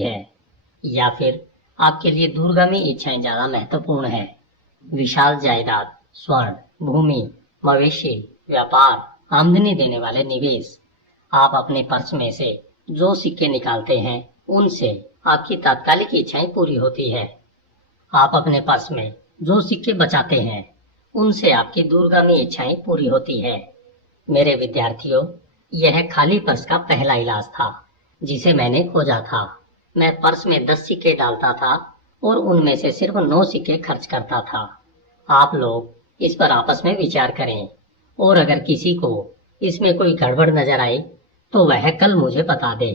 है, या फिर आपके लिए दूरगामी इच्छाएं ज्यादा महत्वपूर्ण है? विशाल जायदाद, स्वर्ण, भूमि, मवेशी, व्यापार, आमदनी देने वाले निवेश। आप अपने पर्स में से जो सिक्के निकालते हैं उनसे आपकी तात्कालिक इच्छाएं पूरी होती है। आप अपने पर्स में जो सिक्के बचाते हैं उनसे आपकी दूरगामी इच्छाएं पूरी होती है। मेरे विद्यार्थियों, यह खाली पर्स का पहला इलाज था जिसे मैंने खोजा था। मैं पर्स में 10 सिक्के डालता था और उनमें से सिर्फ 9 सिक्के खर्च करता था। आप लोग इस पर आपस में विचार करें और अगर किसी को इसमें कोई गड़बड़ नजर आए तो वह कल मुझे बता दे।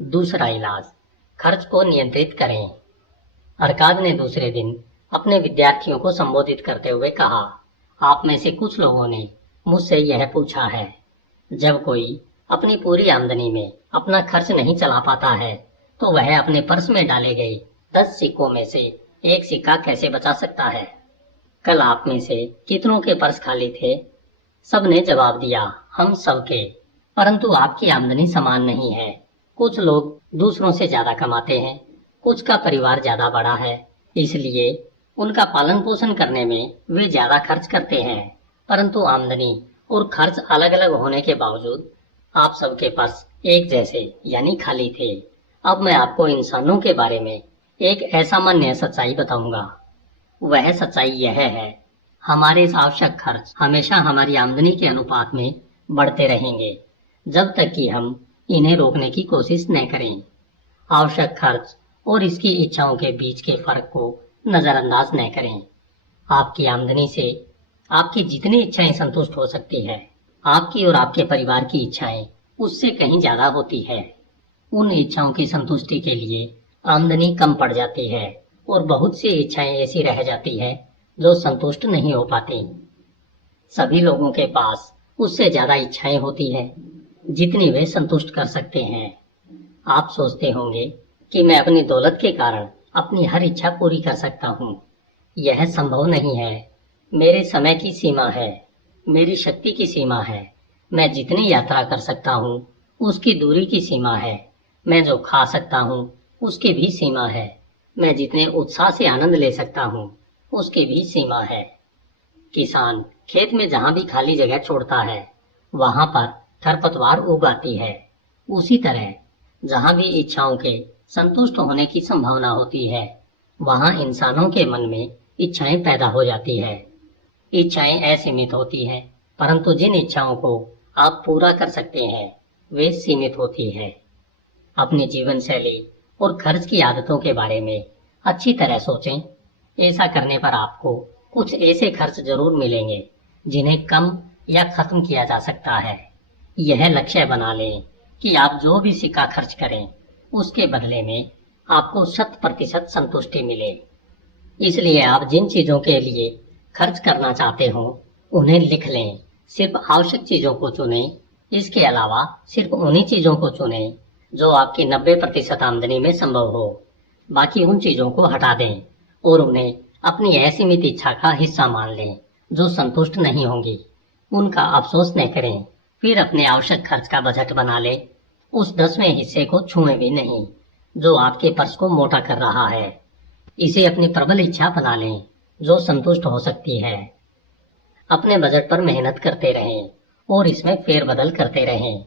दूसरा इलाज, खर्च को नियंत्रित करें। अरकाद ने दूसरे दिन अपने विद्यार्थियों को संबोधित करते हुए कहा, आप में से कुछ लोगों ने मुझसे यह पूछा है, जब कोई अपनी पूरी आमदनी में अपना खर्च नहीं चला पाता है तो वह अपने पर्स में डाले गए 10 सिक्कों में से एक सिक्का कैसे बचा सकता है। कल आप में से कितनों के पर्स खाली थे? सबने जवाब दिया, हम सबके। परंतु आपकी आमदनी समान नहीं है। कुछ लोग दूसरों से ज्यादा कमाते हैं, कुछ का परिवार ज्यादा बड़ा है, इसलिए उनका पालन पोषण करने में वे ज्यादा खर्च करते हैं। परंतु आमदनी और खर्च अलग अलग होने के बावजूद आप सबके पर्स एक जैसे यानी खाली थे। अब मैं आपको इंसानों के बारे में एक असामान्य सच्चाई बताऊंगा। वह सच्चाई यह है, हमारे आवश्यक खर्च हमेशा हमारी आमदनी के अनुपात में बढ़ते रहेंगे जब तक कि हम इन्हें रोकने की कोशिश न करें। आवश्यक खर्च और इसकी इच्छाओं के बीच के फर्क को नजरअंदाज न करें। आपकी आमदनी से आपकी जितनी इच्छाएं संतुष्ट हो सकती है, आपकी और आपके परिवार की इच्छाएं उससे कहीं ज्यादा होती है। उन इच्छाओं की संतुष्टि के लिए आमदनी कम पड़ जाती है और बहुत सी इच्छाएं ऐसी रह जाती है जो संतुष्ट नहीं हो पाती। सभी लोगों के पास उससे ज्यादा इच्छाएं होती है जितनी वे संतुष्ट कर सकते हैं। आप सोचते होंगे कि मैं अपनी दौलत के कारण अपनी हर इच्छा पूरी कर सकता हूँ। यह संभव नहीं है। मेरे समय की सीमा है, मेरी शक्ति की सीमा है, मैं जितनी यात्रा कर सकता हूँ उसकी दूरी की सीमा है, मैं जो खा सकता हूँ उसकी भी सीमा है, मैं जितने उत्साह से आनंद ले सकता हूँ उसकी भी सीमा है। किसान खेत में जहाँ भी खाली जगह छोड़ता है वहां पर खरपतवार उगाती है। उसी तरह जहाँ भी इच्छाओं के संतुष्ट होने की संभावना होती है वहां इंसानों के मन में इच्छाएं पैदा हो जाती है। इच्छाएं असीमित होती हैं, परंतु जिन इच्छाओं को आप पूरा कर सकते हैं वे सीमित होती है। अपनी जीवन शैली और खर्च की आदतों के बारे में अच्छी तरह सोचें। ऐसा करने पर आपको कुछ ऐसे खर्च जरूर मिलेंगे जिन्हें कम या खत्म किया जा सकता है। यह लक्ष्य बना लें कि आप जो भी सिक्का खर्च करें उसके बदले में आपको 100% संतुष्टि मिले। इसलिए आप जिन चीजों के लिए खर्च करना चाहते हो उन्हें लिख लें। सिर्फ आवश्यक चीजों को चुनें। इसके अलावा सिर्फ उन्हीं चीजों को चुनें जो आपकी 90% आमदनी में संभव हो। बाकी उन चीजों को हटा दें और उन्हें अपनी असीमित इच्छा का हिस्सा मान लें जो संतुष्ट नहीं होंगी। उनका अफसोस न करें। फिर अपने आवश्यक खर्च का बजट बना लें। उस 10वें हिस्से को छुएं भी नहीं जो आपके पर्स को मोटा कर रहा है। इसे अपनी प्रबल इच्छा बना लें जो संतुष्ट हो सकती है। अपने बजट पर मेहनत करते रहें और इसमें फेरबदल करते रहें।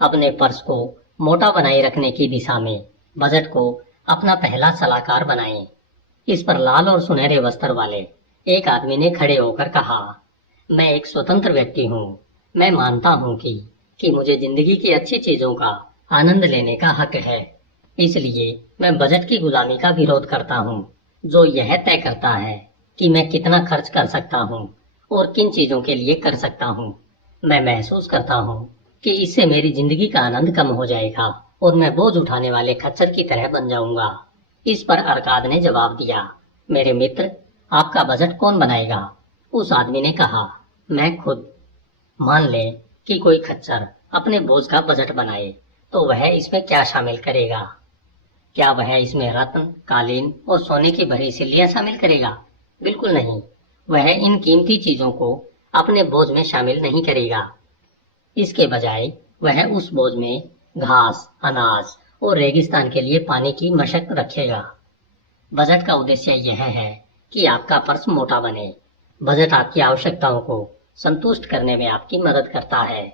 अपने पर्स को मोटा बनाए रखने की दिशा में बजट को अपना पहला सलाहकार बनाएं। इस पर लाल और सुनहरे वस्त्र वाले एक आदमी ने खड़े होकर कहा, मैं एक स्वतंत्र व्यक्ति हूँ। मैं मानता हूँ कि मुझे जिंदगी की अच्छी चीजों का आनंद लेने का हक है। इसलिए मैं बजट की गुलामी का विरोध करता हूँ जो यह तय करता है कि मैं कितना खर्च कर सकता हूँ और किन चीजों के लिए कर सकता हूँ। मैं महसूस करता हूँ कि इससे मेरी जिंदगी का आनंद कम हो जाएगा और मैं बोझ उठाने वाले खच्चर की तरह बन जाऊंगा। इस पर अरकाद ने जवाब दिया, मेरे मित्र, आपका बजट कौन बनाएगा? उस आदमी ने कहा, मैं खुद। मान ले कि कोई खच्चर अपने बोझ का बजट बनाए तो वह इसमें क्या शामिल करेगा? क्या वह इसमें रत्न, कालीन और सोने की भरी सिल्लियां शामिल करेगा? बिल्कुल नहीं। वह इन कीमती चीजों को अपने बोझ में शामिल नहीं करेगा। इसके बजाय वह उस बोझ में घास, अनाज और रेगिस्तान के लिए पानी की मशक रखेगा। बजट का उद्देश्य यह है कि आपका पर्स मोटा बने। बजट आपकी आवश्यकताओं को संतुष्ट करने में आपकी मदद करता है।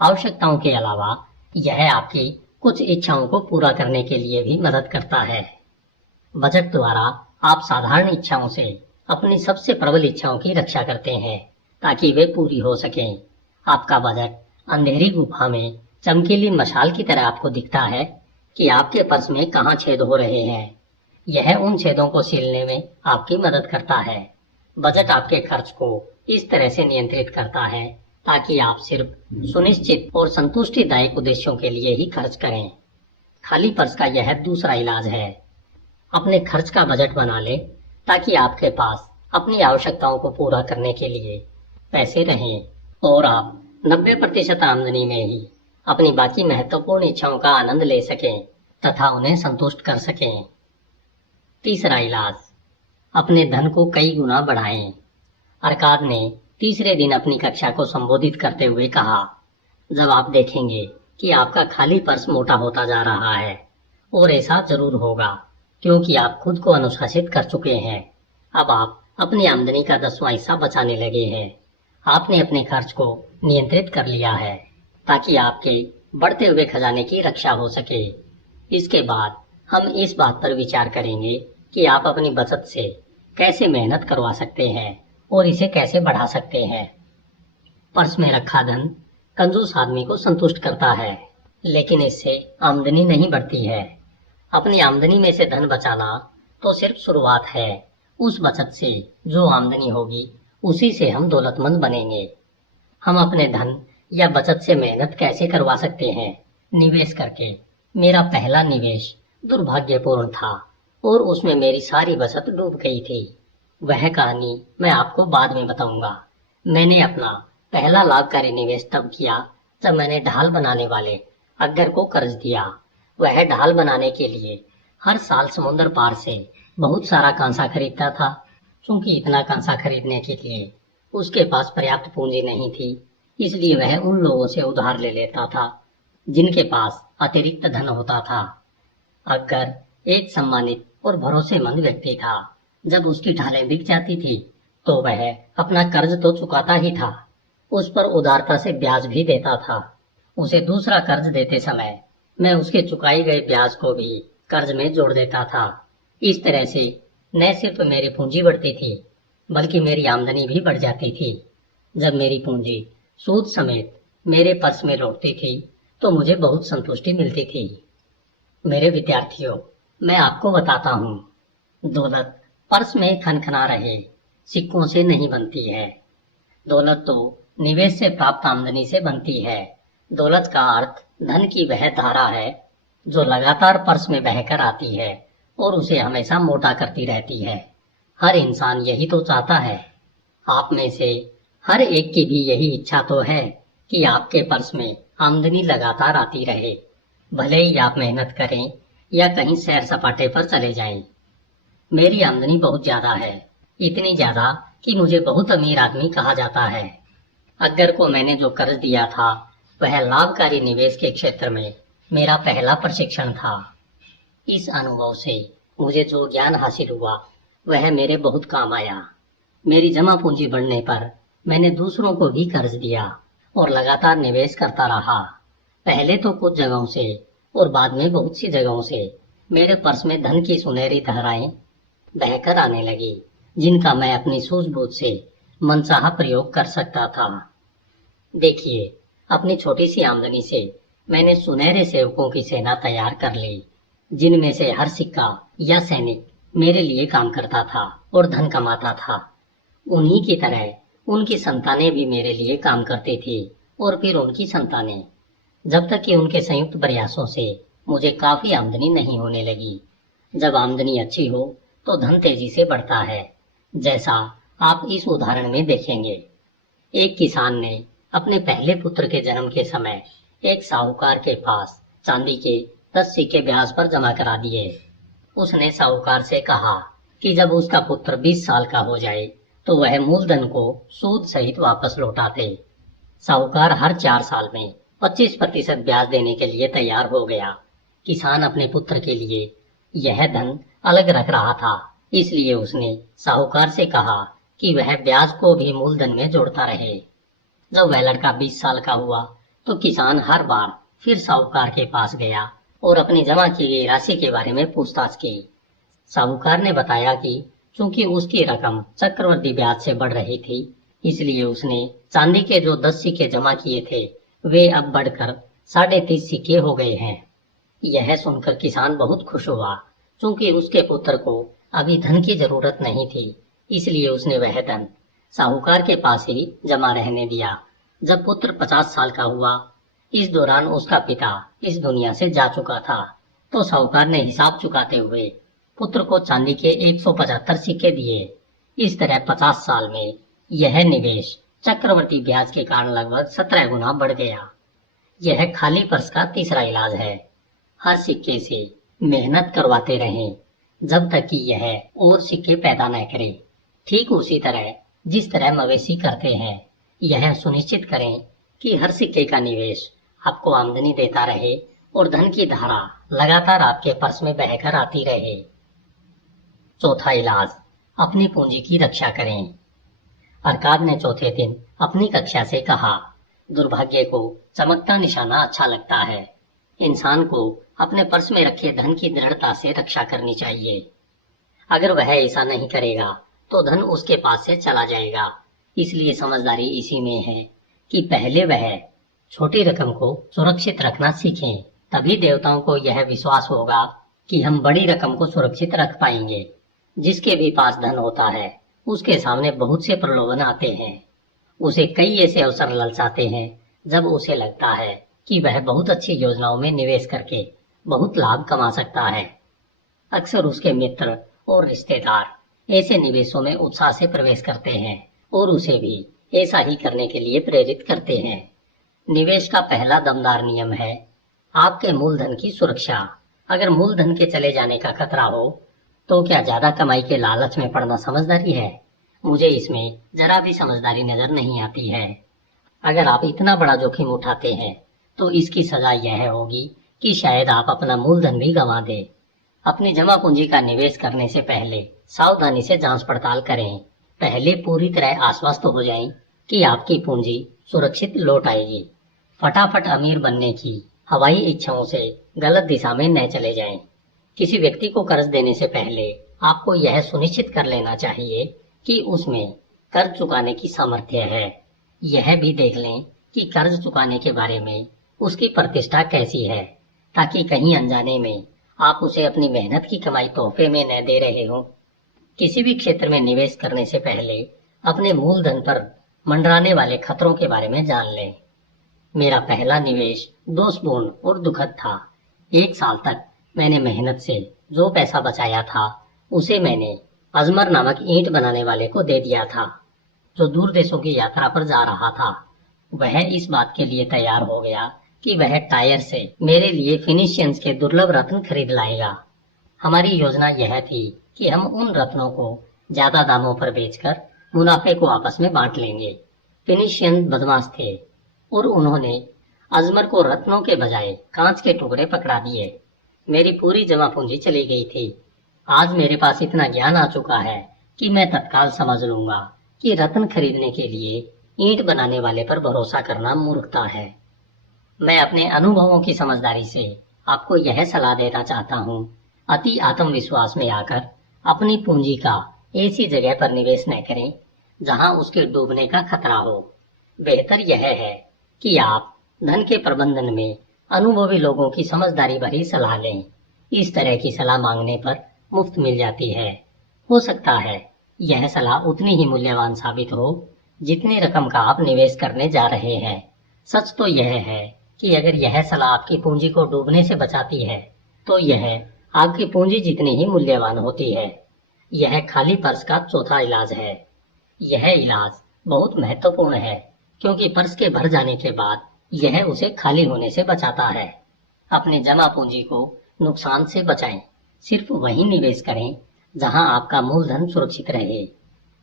आवश्यकताओं के अलावा यह आपकी कुछ इच्छाओं को पूरा करने के लिए भी मदद करता है। बजट द्वारा आप साधारण इच्छाओं से अपनी सबसे प्रबल इच्छाओं की रक्षा करते हैं ताकि वे पूरी हो सकें। आपका बजट अंधेरी गुफा में चमकीली मशाल की तरह आपको दिखता है कि आपके पर्स में कहाँ छेद हो रहे हैं। यह उन छेदों को सीलने में आपकी मदद करता है। बजट आपके खर्च को इस तरह से नियंत्रित करता है ताकि आप सिर्फ सुनिश्चित और संतुष्टिदायक उद्देश्यों के लिए ही खर्च करें। खाली पर्स का यह दूसरा इलाज है। अपने खर्च का बजट बना ले ताकि आपके पास अपनी आवश्यकताओं को पूरा करने के लिए पैसे रहें और आप 90% आमदनी में ही अपनी बाकी महत्वपूर्ण इच्छाओं का आनंद ले सकें तथा उन्हें संतुष्ट कर सकें। तीसरा इलाज, अपने धन को कई गुना बढ़ाएं। अरकाद ने तीसरे दिन अपनी कक्षा को संबोधित करते हुए कहा, जब आप देखेंगे कि आपका खाली पर्स मोटा होता जा रहा है, और ऐसा जरूर होगा क्योंकि आप खुद को अनुशासित कर चुके हैं। अब आप अपनी आमदनी का 10वां हिस्सा बचाने लगे हैं। आपने अपने खर्च को नियंत्रित कर लिया है ताकि आपके बढ़ते हुए खजाने की रक्षा हो सके। इसके बाद हम इस बात पर विचार करेंगे कि आप अपनी बचत से कैसे मेहनत करवा सकते हैं और इसे कैसे बढ़ा सकते हैं। पर्स में रखा धन कंजूस आदमी को संतुष्ट करता है, लेकिन इससे आमदनी नहीं बढ़ती है। अपनी आमदनी में से धन बचाना तो सिर्फ शुरुआत है। उस बचत से जो आमदनी होगी उसी से हम दौलतमंद बनेंगे। हम अपने धन या बचत से मेहनत कैसे करवा सकते हैं? निवेश करके। मेरा पहला निवेश दुर्भाग्यपूर्ण था और उसमें मेरी सारी बचत डूब गई थी। वह कहानी मैं आपको बाद में बताऊंगा। मैंने अपना पहला लाभकारी निवेश तब किया जब मैंने ढाल बनाने वाले अकबर को कर्ज दिया। वह ढाल बनाने के लिए हर साल समुद्र पार से बहुत सारा कांसा खरीदता था। क्योंकि इतना कांसा खरीदने के लिए उसके पास पर्याप्त पूंजी नहीं थी, इसलिए वह उन लोगों से उधार ले लेता था जिनके पास अतिरिक्त धन होता था। अकबर एक सम्मानित और भरोसेमंद व्यक्ति था। जब उसकी ढालें बिक जाती थी तो वह अपना कर्ज तो चुकाता ही था, उस पर उदारता से ब्याज भी देता था। उसे दूसरा कर्ज देते समय मैं उसके चुकाए गए ब्याज को भी कर्ज में जोड़ देता था। इस तरह से न सिर्फ मेरी पूंजी बढ़ती थी बल्कि मेरी आमदनी भी बढ़ जाती थी। जब मेरी पूंजी सूद समेत मेरे पर्स में लौटती थी तो मुझे बहुत संतुष्टि मिलती थी। मेरे विद्यार्थियों, मैं आपको बताता हूँ, दौलत पर्स में खनखना रहे सिक्कों से नहीं बनती है। दौलत तो निवेश से प्राप्त आमदनी से बनती है। दौलत का अर्थ धन की वह धारा है जो लगातार पर्स में बहकर आती है और उसे हमेशा मोटा करती रहती है। हर इंसान यही तो चाहता है। आप में से हर एक की भी यही इच्छा तो है कि आपके पर्स में आमदनी लगातार आती रहे, भले ही आप मेहनत करें या कहीं सैर सपाटे पर चले जाएं। मेरी आमदनी बहुत ज्यादा है, इतनी ज्यादा कि मुझे बहुत अमीर आदमी कहा जाता है। अकबर को मैंने जो कर्ज दिया था वह लाभकारी निवेश के क्षेत्र में मेरा पहला प्रशिक्षण था। इस अनुभव से मुझे जो ज्ञान हासिल हुआ वह मेरे बहुत काम आया। मेरी जमा पूंजी बढ़ने पर मैंने दूसरों को भी कर्ज दिया और लगातार निवेश करता रहा। पहले तो कुछ जगहों से और बाद में बहुत सी जगहों से मेरे पर्स में धन की सुनहरी धाराएं बहकर आने लगी, जिनका मैं अपनी सूझबूझ से मनचाहा प्रयोग कर सकता था। देखिए, अपनी छोटी सी आमदनी से मैंने सुनहरे सेवकों की सेना तैयार कर ली, जिनमें से हर सिक्का या सैनिक मेरे लिए काम करता था और धन कमाता था। उन्हीं की तरह उनकी संतानें भी मेरे लिए काम करती थी और फिर उनकी संतानें, जब तक कि उनके संयुक्त प्रयासों से मुझे काफी आमदनी नहीं होने लगी। जब आमदनी अच्छी हो तो धन तेजी से बढ़ता है, जैसा आप इस उदाहरण में देखेंगे। एक किसान ने अपने पहले पुत्र के जन्म के समय एक साहूकार के पास चांदी के 10 सिक्के ब्याज पर जमा करा दिए। उसने साहूकार से कहा कि जब उसका पुत्र 20 साल का हो जाए तो वह मूलधन को सूद सहित वापस लौटा दे। साहूकार हर 4 साल में 25% ब्याज देने के लिए तैयार हो गया। किसान अपने पुत्र के लिए यह धन अलग रख रहा था, इसलिए उसने साहूकार से कहा कि वह ब्याज को भी मूलधन में जोड़ता रहे। जब वह लड़का 20 साल का हुआ तो किसान हर बार फिर साहूकार के पास गया और अपनी जमा की गई राशि के बारे में पूछताछ की। साहूकार ने बताया कि चूंकि उसकी रकम चक्रवृद्धि ब्याज से बढ़ रही थी, इसलिए उसने चांदी के जो 10 सिक्के जमा किए थे वे अब बढ़कर 30.5 सिक्के हो गए हैं। यह सुनकर किसान बहुत खुश हुआ। चूंकि उसके पुत्र को अभी धन की जरूरत नहीं थी, इसलिए उसने वह धन साहूकार के पास ही जमा रहने दिया। जब पुत्र 50 साल का हुआ, इस दौरान उसका पिता इस दुनिया से जा चुका था, तो साहूकार ने हिसाब चुकाते हुए पुत्र को चांदी के 175 सिक्के दिए। इस तरह 50 साल में यह निवेश चक्रवृद्धि ब्याज के कारण लगभग 17 गुना बढ़ गया। यह खाली पर्स का तीसरा इलाज है। हर सिक्के से मेहनत करवाते रहें जब तक कि यह और सिक्के पैदा न करे। ठीक उसी तरह जिस तरह मवेशी करते हैं, यह सुनिश्चित करें कि हर सिक्के का निवेश आपको आमदनी देता रहे और धन की धारा लगातार आपके पर्स में बहकर आती रहे। चौथा इलाज, अपनी पूंजी की रक्षा करें। अरकाद ने चौथे दिन अपनी कक्षा से कहा, दुर्भाग्य को चमकता निशाना अच्छा लगता है। इंसान को अपने पर्स में रखे धन की दृढ़ता से रक्षा करनी चाहिए। अगर वह ऐसा नहीं करेगा तो धन उसके पास से चला जाएगा। इसलिए समझदारी इसी में है कि पहले वह छोटी रकम को सुरक्षित रखना सीखें। तभी देवताओं को यह विश्वास होगा कि हम बड़ी रकम को सुरक्षित रख पाएंगे। जिसके भी पास धन होता है, उसके सामने बहुत से प्रलोभन आते हैं। उसे कई ऐसे अवसर ललचाते हैं जब उसे लगता है कि वह बहुत अच्छी योजनाओं में निवेश करके बहुत लाभ कमा सकता है। अक्सर उसके मित्र और रिश्तेदार ऐसे निवेशों में उत्साह से प्रवेश करते हैं और उसे भी ऐसा ही करने के लिए प्रेरित करते हैं। निवेश का पहला दमदार नियम है आपके मूलधन की सुरक्षा। अगर मूलधन के चले जाने का खतरा हो तो क्या ज्यादा कमाई के लालच में पड़ना समझदारी है? मुझे इसमें जरा भी समझदारी नजर नहीं आती है। अगर आप इतना बड़ा जोखिम उठाते हैं तो इसकी सजा यह होगी कि शायद आप अपना मूलधन भी गंवा दें। अपनी जमा पूंजी का निवेश करने से पहले सावधानी से जांच पड़ताल करें। पहले पूरी तरह आश्वस्त हो जाएं कि आपकी पूंजी सुरक्षित लौट आएगी। फटाफट अमीर बनने की हवाई इच्छाओं से गलत दिशा में न चले जाएं। किसी व्यक्ति को कर्ज देने से पहले आपको यह सुनिश्चित कर लेना चाहिए कि उसमें कर्ज चुकाने की सामर्थ्य है। यह भी देख लें कि कर्ज चुकाने के बारे में उसकी प्रतिष्ठा कैसी है, ताकि कहीं अनजाने में आप उसे अपनी मेहनत की कमाई तोहफे में न दे रहे हो। किसी भी क्षेत्र में निवेश करने से पहले अपने मूलधन पर मंडराने वाले खतरों के बारे में जान लें। मेरा पहला निवेश दोषपूर्ण और दुखद था। 1 साल तक मैंने मेहनत से जो पैसा बचाया था उसे मैंने अजमर नामक ईंट बनाने वाले को दे दिया था, जो दूर देशों की यात्रा पर जा रहा था। वह इस बात के लिए तैयार हो गया कि वह टायर से मेरे लिए फिनिशियंस के दुर्लभ रत्न खरीद लाएगा। हमारी योजना यह थी कि हम उन रत्नों को ज्यादा दामों पर बेचकर मुनाफे को आपस में बांट लेंगे। फिनिशियन बदमाश थे और उन्होंने अजमर को रत्नों के बजाय कांच के टुकड़े पकड़ा दिए। मेरी पूरी जमा पूंजी चली गई थी। आज मेरे पास इतना ज्ञान आ चुका है कि मैं तत्काल समझ लूंगा कि रत्न खरीदने के लिए ईंट बनाने वाले पर भरोसा करना मूर्खता है। मैं अपने अनुभवों की समझदारी से आपको यह सलाह देना चाहता हूँ, अति आत्मविश्वास में आकर अपनी पूंजी का ऐसी जगह पर निवेश न करें जहां उसके डूबने का खतरा हो। बेहतर यह है कि आप धन के प्रबंधन में अनुभवी लोगों की समझदारी भरी सलाह लें। इस तरह की सलाह मांगने पर मुफ्त मिल जाती है। हो सकता है यह सलाह उतनी ही मूल्यवान साबित हो जितनी रकम का आप निवेश करने जा रहे हैं। सच तो यह है कि अगर यह सलाह आपकी पूंजी को डूबने से बचाती है तो यह आपकी पूंजी जितनी ही मूल्यवान होती है। यह खाली पर्स का चौथा इलाज है। यह इलाज बहुत महत्वपूर्ण है क्योंकि पर्स के भर जाने के बाद यह उसे खाली होने से बचाता है। अपनी जमा पूंजी को नुकसान से बचाएं। सिर्फ वही निवेश करें जहां आपका मूलधन सुरक्षित रहे,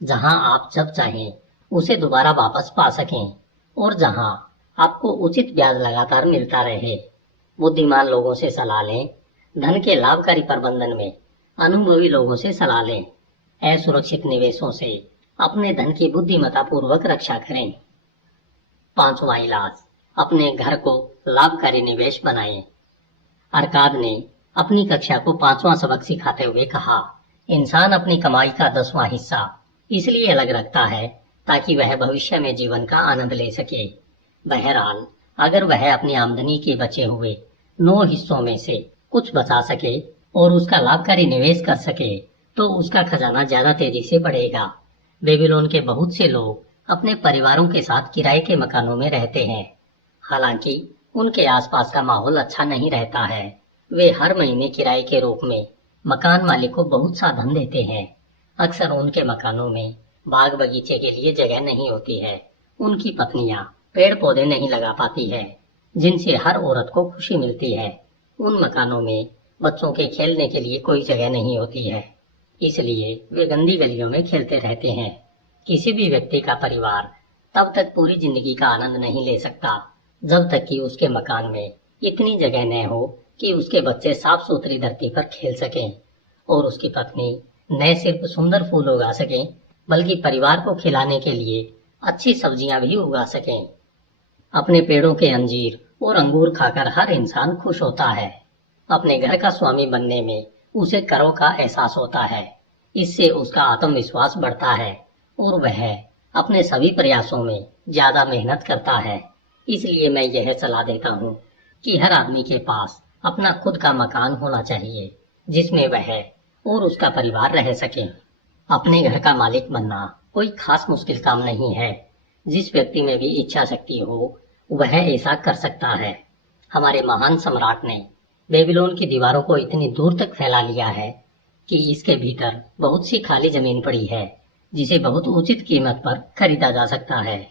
जहां आप जब चाहें उसे दोबारा वापस पा सकें और जहां आपको उचित ब्याज लगातार मिलता रहे। बुद्धिमान लोगों से सलाह लें। धन के लाभकारी प्रबंधन में अनुभवी लोगों से सलाह लें। असुरक्षित निवेशों से अपने धन की बुद्धिमत्ता पूर्वक रक्षा करें। 5वां इलाज, अपने घर को लाभकारी निवेश बनाएं। अरकाद ने अपनी कक्षा को 5वां सबक सिखाते हुए कहा, इंसान अपनी कमाई का 10वां हिस्सा इसलिए अलग रखता है ताकि वह भविष्य में जीवन का आनंद ले सके। बहरहाल, अगर वह अपनी आमदनी के बचे हुए 9 हिस्सों में से कुछ बचा सके और उसका लाभकारी निवेश कर सके तो उसका खजाना ज्यादा तेजी से बढ़ेगा। बेबीलोन के बहुत से लोग अपने परिवारों के साथ किराए के मकानों में रहते हैं। हालांकि उनके आसपास का माहौल अच्छा नहीं रहता है। वे हर महीने किराए के रूप में मकान मालिक को बहुत सा धन देते हैं। अक्सर उनके मकानों में बाग बगीचे के लिए जगह नहीं होती है। उनकी पत्नियां पेड़ पौधे नहीं लगा पाती है जिनसे हर औरत को खुशी मिलती है। उन मकानों में बच्चों के खेलने के लिए कोई जगह नहीं होती है, इसलिए वे गंदी गलियों में खेलते रहते हैं। किसी भी व्यक्ति का परिवार तब तक पूरी जिंदगी का आनंद नहीं ले सकता जब तक कि उसके मकान में इतनी जगह न हो कि उसके बच्चे साफ सुथरी धरती पर खेल सकें और उसकी पत्नी न सिर्फ सुंदर फूल उगा सकें बल्कि परिवार को खिलाने के लिए अच्छी सब्जियां भी उगा सकें। अपने पेड़ों के अंजीर और अंगूर खाकर हर इंसान खुश होता है। अपने घर का स्वामी बनने में उसे करों का एहसास होता है। इससे उसका आत्मविश्वास बढ़ता है और वह अपने सभी प्रयासों में ज्यादा मेहनत करता है। इसलिए मैं यह सलाह देता हूँ कि हर आदमी के पास अपना खुद का मकान होना चाहिए जिसमें वह और उसका परिवार रह सके। अपने घर का मालिक बनना कोई खास मुश्किल काम नहीं है। जिस व्यक्ति में भी इच्छा शक्ति हो वह ऐसा कर सकता है। हमारे महान सम्राट ने बेबीलोन की दीवारों को इतनी दूर तक फैला लिया है कि इसके भीतर बहुत सी खाली जमीन पड़ी है जिसे बहुत उचित कीमत पर खरीदा जा सकता है।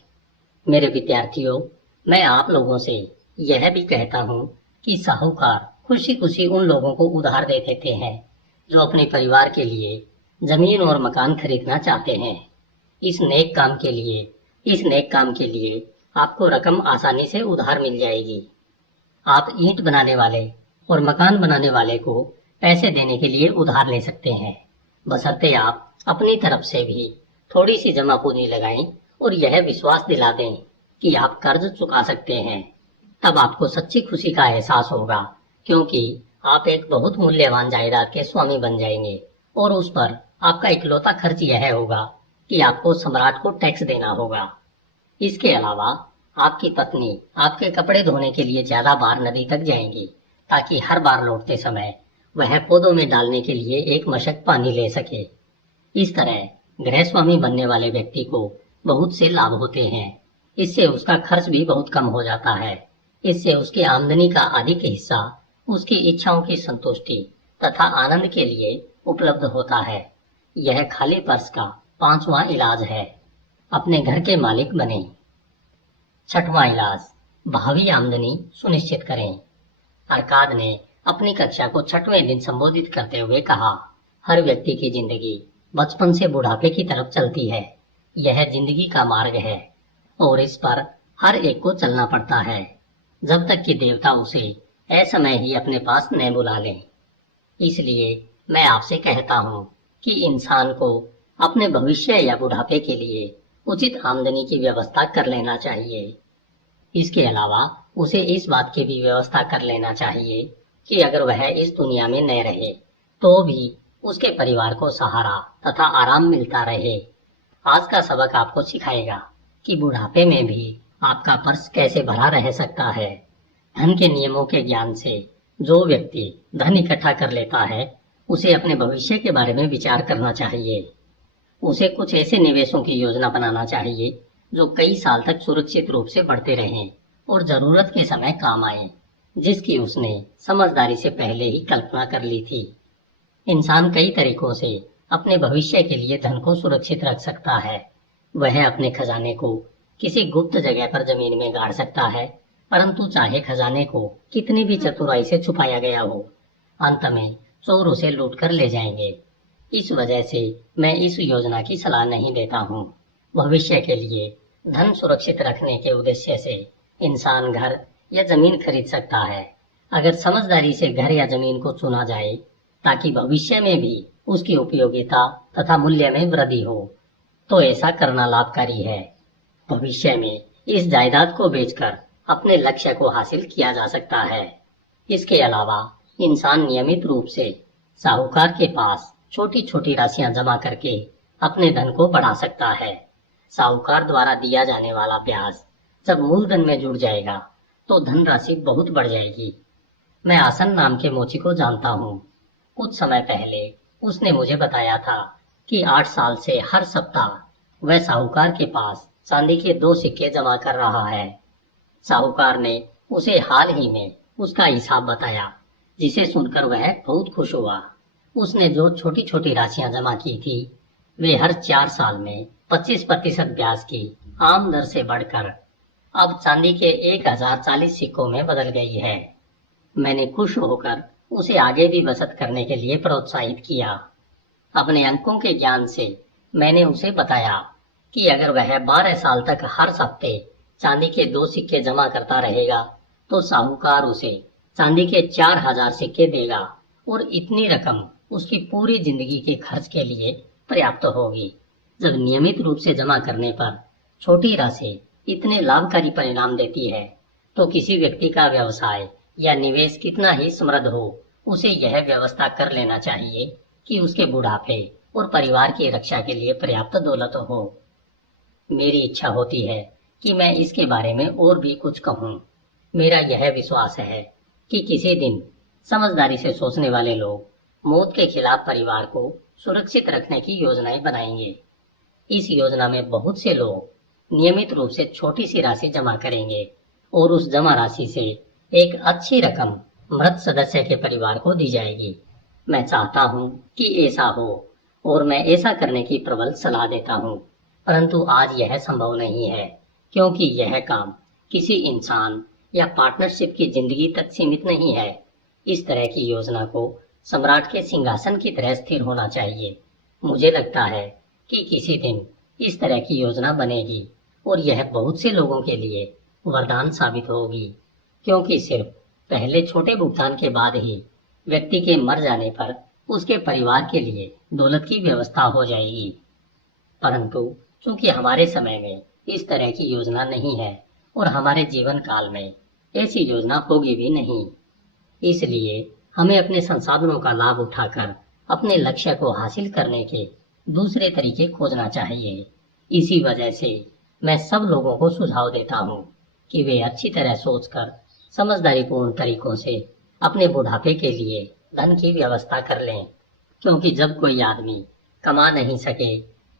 मेरे विद्यार्थियों, मैं आप लोगों से यह भी कहता हूँ कि साहूकार खुशी खुशी उन लोगों को उधार दे देते हैं जो अपने परिवार के लिए जमीन और मकान खरीदना चाहते हैं। इस नेक काम के लिए आपको रकम आसानी से उधार मिल जाएगी। आप ईंट बनाने वाले और मकान बनाने वाले को पैसे देने के लिए उधार ले सकते हैं, बशर्ते आप अपनी तरफ से भी थोड़ी सी जमा पूंजी लगाएं और यह विश्वास दिला दें कि आप कर्ज चुका सकते हैं। तब आपको सच्ची खुशी का एहसास होगा क्योंकि आप एक बहुत मूल्यवान जायदाद के स्वामी बन जाएंगे और उस पर आपका इकलौता खर्च यह होगा कि आपको सम्राट को टैक्स देना होगा। इसके अलावा आपकी पत्नी आपके कपड़े धोने के लिए ज्यादा बार नदी तक जाएंगी ताकि हर बार लौटते समय वह पौधों में डालने के लिए एक मशक पानी ले सके। इस तरह गृहस्वामी बनने वाले व्यक्ति को बहुत से लाभ होते हैं। इससे उसका खर्च भी बहुत कम हो जाता है। इससे उसकी आमदनी का अधिक हिस्सा उसकी इच्छाओं की संतुष्टि तथा आनंद के लिए उपलब्ध होता है। यह खाली पर्स का 5वां इलाज है। अपने घर के मालिक बने। 6वां इलाज, भावी आमदनी सुनिश्चित करें। अरकाद ने अपनी कक्षा को 6वें दिन संबोधित करते हुए कहा, हर व्यक्ति की जिंदगी बचपन से बुढ़ापे की तरफ चलती है। यह जिंदगी का मार्ग है और इस पर हर एक को चलना पड़ता है जब तक कि देवता उसे असमय ही अपने पास न बुला लें। इसलिए मैं आपसे कहता हूँ कि इंसान को अपने भविष्य या बुढ़ापे के लिए उचित आमदनी की व्यवस्था कर लेना चाहिए। इसके अलावा उसे इस बात की भी व्यवस्था कर लेना चाहिए कि अगर वह इस दुनिया में न रहे तो भी उसके परिवार को सहारा तथा आराम मिलता रहे। आज का सबक आपको सिखाएगा कि बुढ़ापे में भी आपका पर्स कैसे भरा रह सकता है। धन के नियमों के ज्ञान से जो व्यक्ति धन इकट्ठा कर लेता है उसे अपने भविष्य के बारे में विचार करना चाहिए। उसे कुछ ऐसे निवेशों की योजना बनाना चाहिए जो कई साल तक सुरक्षित रूप से बढ़ते रहें और जरूरत के समय काम आए, जिसकी उसने समझदारी से पहले ही कल्पना कर ली थी। इंसान कई तरीकों से अपने भविष्य के लिए धन को सुरक्षित रख सकता है। वह अपने खजाने को किसी गुप्त जगह पर जमीन में गाड़ सकता है, परंतु चाहे खजाने को कितनी भी चतुराई से छुपाया गया हो, अंत में चोर उसे लूट कर ले जाएंगे। इस वजह से मैं इस योजना की सलाह नहीं देता हूँ। भविष्य के लिए धन सुरक्षित रखने के उद्देश्य से इंसान घर या जमीन खरीद सकता है, अगर समझदारी से घर या जमीन को चुना जाए ताकि भविष्य में भी उसकी उपयोगिता तथा मूल्य में वृद्धि हो, तो ऐसा करना लाभकारी है। भविष्य में इस जायदाद को बेचकर अपने लक्ष्य को हासिल किया जा सकता है। इसके अलावा इंसान नियमित रूप से साहूकार के पास छोटी छोटी राशियां जमा करके अपने धन को बढ़ा सकता है। साहूकार द्वारा दिया जाने वाला ब्याज जब मूलधन में जुड़ जाएगा तो धनराशि बहुत बढ़ जाएगी। मैं आसन नाम के मोची को जानता हूँ। कुछ समय पहले उसने मुझे बताया था कि 8 साल से हर सप्ताह वह साहूकार के पास चांदी के 2 सिक्के जमा कर रहा है। साहूकार ने उसे हाल ही में उसका हिसाब बताया, जिसे सुनकर वह बहुत खुश हुआ। उसने जो छोटी छोटी राशियां जमा की थी वे हर 4 साल में 25% ब्याज की आम दर से बढ़कर अब चांदी के 1040 सिक्कों में बदल गई है। मैंने खुश होकर उसे आगे भी बचत करने के लिए प्रोत्साहित किया। अपने अंकों के ज्ञान से मैंने उसे बताया कि अगर वह 12 साल तक हर हफ्ते चांदी के 2 सिक्के जमा करता रहेगा तो साहूकार उसे चांदी के 4000 सिक्के देगा और इतनी रकम उसकी पूरी जिंदगी के खर्च के लिए पर्याप्त होगी। जब नियमित रूप से जमा करने पर छोटी राशि इतने लाभकारी परिणाम देती है तो किसी व्यक्ति का व्यवसाय या निवेश कितना ही समृद्ध हो, उसे यह व्यवस्था कर लेना चाहिए कि उसके बुढ़ापे और परिवार की रक्षा के लिए पर्याप्त दौलत हो। मेरी इच्छा होती है कि मैं इसके बारे में और भी कुछ कहूँ। मेरा यह विश्वास है कि किसी दिन समझदारी से सोचने वाले लोग मौत के खिलाफ परिवार को सुरक्षित रखने की योजनाएं बनाएंगे। इस योजना में बहुत से लोग नियमित रूप से छोटी सी राशि जमा करेंगे और उस जमा राशि से एक अच्छी रकम मृत सदस्य के परिवार को दी जाएगी। मैं चाहता हूँ कि ऐसा हो और मैं ऐसा करने की प्रबल सलाह देता हूँ, परंतु आज यह संभव नहीं है क्योंकि यह काम किसी इंसान या पार्टनरशिप की जिंदगी तक सीमित नहीं है। इस तरह की योजना को सम्राट के सिंहासन की तरह स्थिर होना चाहिए। मुझे लगता है कि किसी दिन इस तरह की योजना बनेगी और यह बहुत से लोगों के लिए वरदान साबित होगी, क्योंकि सिर्फ पहले छोटे भुगतान के बाद ही व्यक्ति के मर जाने पर उसके परिवार के लिए दौलत की व्यवस्था हो जाएगी। परंतु चूंकि हमारे समय में इस तरह की योजना नहीं है और हमारे जीवन काल में ऐसी योजना होगी भी नहीं, इसलिए हमें अपने संसाधनों का लाभ उठाकर अपने लक्ष्य को हासिल करने के दूसरे तरीके खोजना चाहिए। इसी वजह से मैं सब लोगों को सुझाव देता हूँ कि वे अच्छी तरह सोचकर समझदारीपूर्ण तरीकों से अपने बुढ़ापे के लिए धन की व्यवस्था कर लें, क्योंकि जब कोई आदमी कमा नहीं सके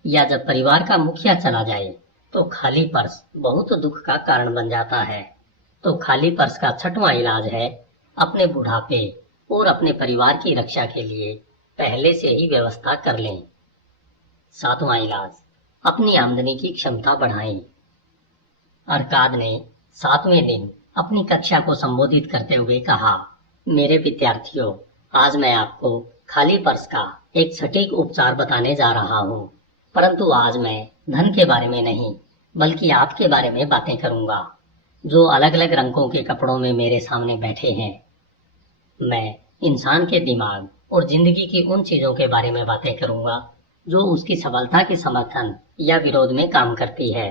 या जब परिवार का मुखिया चला जाए तो खाली पर्स बहुत दुख का कारण बन जाता है। तो खाली पर्स का 6वां इलाज है अपने बुढ़ापे और अपने परिवार की रक्षा के लिए पहले से ही व्यवस्था कर लें। 7वां इलाज, अपनी आमदनी की क्षमता बढ़ाएं। अरकाद ने 7वें दिन अपनी कक्षा को संबोधित करते हुए कहा, मेरे विद्यार्थियों, आज मैं आपको खाली पर्स का एक सटीक उपचार बताने जा रहा हूँ, परंतु आज मैं धन के बारे में नहीं बल्कि आपके बारे में बातें करूंगा जो अलग अलग रंगों के कपड़ों में मेरे सामने बैठे हैं। मैं इंसान के दिमाग और जिंदगी की उन चीजों के बारे में बातें करूंगा जो उसकी सफलता के समर्थन या विरोध में काम करती है।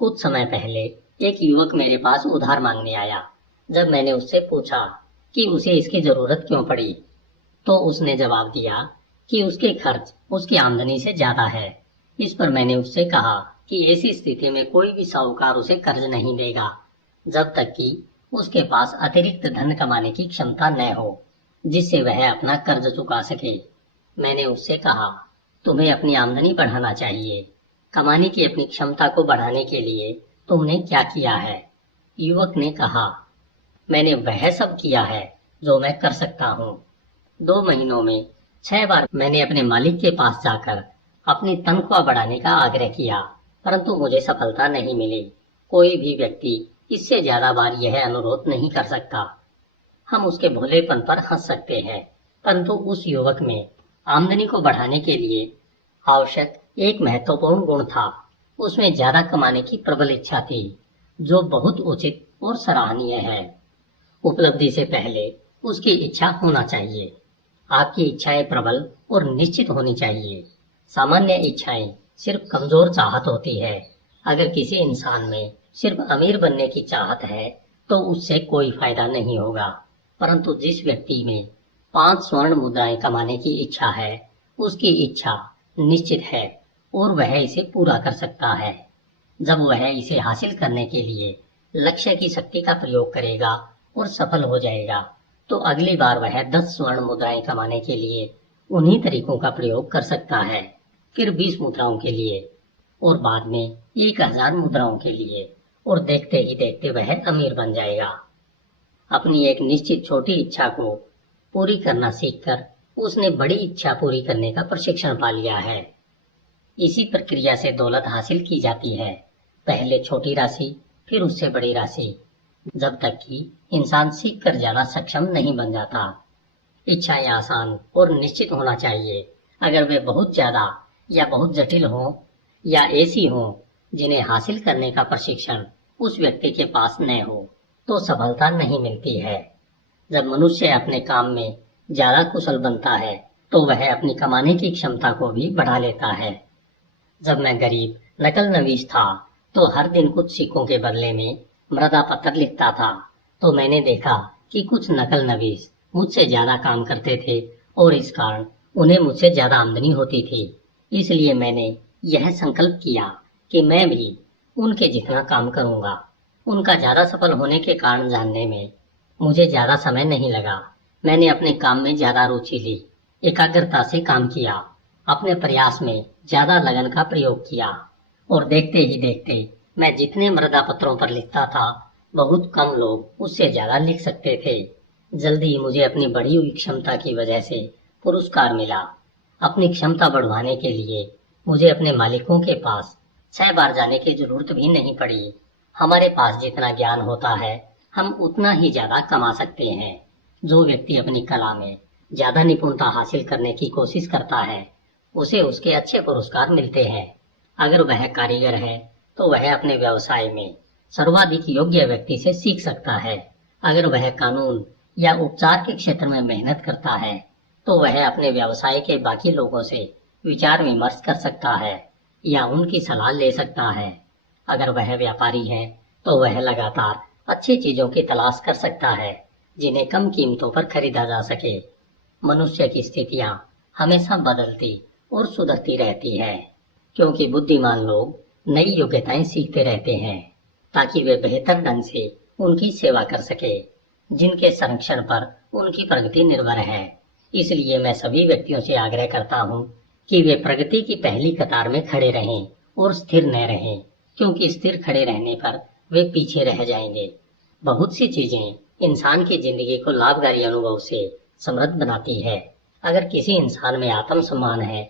कुछ समय पहले एक युवक मेरे पास उधार मांगने आया। जब मैंने उससे पूछा कि उसे इसकी जरूरत क्यों पड़ी, तो उसने जवाब दिया कि उसके खर्च उसकी आमदनी से ज्यादा है। इस पर मैंने उससे कहा कि ऐसी स्थिति में कोई भी साहूकार उसे कर्ज नहीं देगा जब तक कि उसके पास अतिरिक्त धन कमाने की क्षमता न हो जिससे वह अपना कर्ज चुका सके। मैंने उससे कहा, तुम्हें अपनी आमदनी बढ़ाना चाहिए। कमाने की अपनी क्षमता को बढ़ाने के लिए तुमने क्या किया है? युवक ने कहा, मैंने वह सब किया है जो मैं कर सकता हूँ। 2 महीनों में 6 बार मैंने अपने मालिक के पास जाकर अपनी तनख्वाह बढ़ाने का आग्रह किया, परंतु मुझे सफलता नहीं मिली। कोई भी व्यक्ति इससे ज्यादा बार यह अनुरोध नहीं कर सकता। हम उसके भोलेपन पर हंस सकते हैं, परंतु उस युवक में आमदनी को बढ़ाने के लिए आवश्यक एक महत्वपूर्ण गुण था। उसमें ज्यादा कमाने की प्रबल इच्छा थी, जो बहुत उचित और सराहनीय है। उपलब्धि से पहले उसकी इच्छा होना चाहिए। आपकी इच्छाएं प्रबल और निश्चित होनी चाहिए। सामान्य इच्छाएं सिर्फ कमजोर चाहत होती है। अगर किसी इंसान में सिर्फ अमीर बनने की चाहत है तो उससे कोई फायदा नहीं होगा। परंतु जिस व्यक्ति में 5 स्वर्ण मुद्राएं कमाने की इच्छा है, उसकी इच्छा निश्चित है और वह इसे पूरा कर सकता है। जब वह इसे हासिल करने के लिए लक्ष्य की शक्ति का प्रयोग करेगा और सफल हो जाएगा, तो अगली बार वह 10 स्वर्ण मुद्राएं कमाने के लिए उन्हीं तरीकों का प्रयोग कर सकता है, फिर 20 मुद्राओं के लिए और बाद में 1000 मुद्राओं के लिए, और देखते ही देखते वह अमीर बन जाएगा। अपनी एक निश्चित छोटी इच्छा को पूरी करना सीखकर उसने बड़ी इच्छा पूरी करने का प्रशिक्षण पा लिया है। इसी प्रक्रिया से दौलत हासिल की जाती है, पहले छोटी राशि फिर उससे बड़ी राशि, जब तक कि इंसान सीख कर ज्यादा सक्षम नहीं बन जाता। इच्छाएं आसान और निश्चित होना चाहिए। अगर वे बहुत ज्यादा या बहुत जटिल हो या ऐसी हो जिन्हें हासिल करने का प्रशिक्षण उस व्यक्ति के पास न हो, तो सफलता नहीं मिलती है। जब मनुष्य अपने काम में ज्यादा कुशल बनता है तो वह अपनी कमाने की क्षमता को भी बढ़ा लेता है। जब मैं गरीब नकल नवीस था तो हर दिन कुछ सिक्कों के बदले में मृदा पत्र लिखता था, तो मैंने देखा कि कुछ नकल नवीस मुझसे ज्यादा काम करते थे और इस कारण उन्हें मुझसे ज्यादा आमदनी होती थी। इसलिए मैंने यह संकल्प किया कि मैं भी उनके जितना काम करूंगा। उनका ज्यादा सफल होने के कारण जानने में मुझे ज्यादा समय नहीं लगा। मैंने अपने काम में ज्यादा रुचि ली, एकाग्रता से काम किया, अपने प्रयास में ज्यादा लगन का प्रयोग किया और देखते ही देखते मैं जितने मृदा पत्रों पर लिखता था, बहुत कम लोग उससे ज्यादा लिख सकते थे। जल्दी ही मुझे अपनी बढ़ी हुई क्षमता की वजह से पुरस्कार मिला। अपनी क्षमता बढ़वाने के लिए मुझे अपने मालिकों के पास 6 बार जाने की जरूरत भी नहीं पड़ी। हमारे पास जितना ज्ञान होता है, हम उतना ही ज्यादा कमा सकते हैं। जो व्यक्ति अपनी कला में ज्यादा निपुणता हासिल करने की कोशिश करता है, उसे उसके अच्छे पुरस्कार मिलते हैं। अगर वह कारीगर है तो वह अपने व्यवसाय में सर्वाधिक योग्य व्यक्ति से सीख सकता है। अगर वह कानून या उपचार के क्षेत्र में मेहनत करता है तो वह अपने व्यवसाय के बाकी लोगों से विचार विमर्श कर सकता है या उनकी सलाह ले सकता है। अगर वह व्यापारी है तो वह लगातार अच्छी चीजों की तलाश कर सकता है जिन्हें कम कीमतों पर खरीदा जा सके। मनुष्य की स्थितियां हमेशा बदलती और सुधरती रहती है, क्योंकि बुद्धिमान लोग नई योग्यताएं सीखते रहते हैं ताकि वे बेहतर ढंग से उनकी सेवा कर सके, जिनके संरक्षण पर उनकी प्रगति निर्भर है। इसलिए मैं सभी व्यक्तियों से आग्रह करता हूँ कि वे प्रगति की पहली कतार में खड़े रहें और स्थिर न रहें, क्योंकि स्थिर खड़े रहने पर वे पीछे रह जाएंगे। बहुत सी चीजें इंसान की जिंदगी को लाभकारी अनुभव से समृद्ध बनाती है। अगर किसी इंसान में आत्मसम्मान है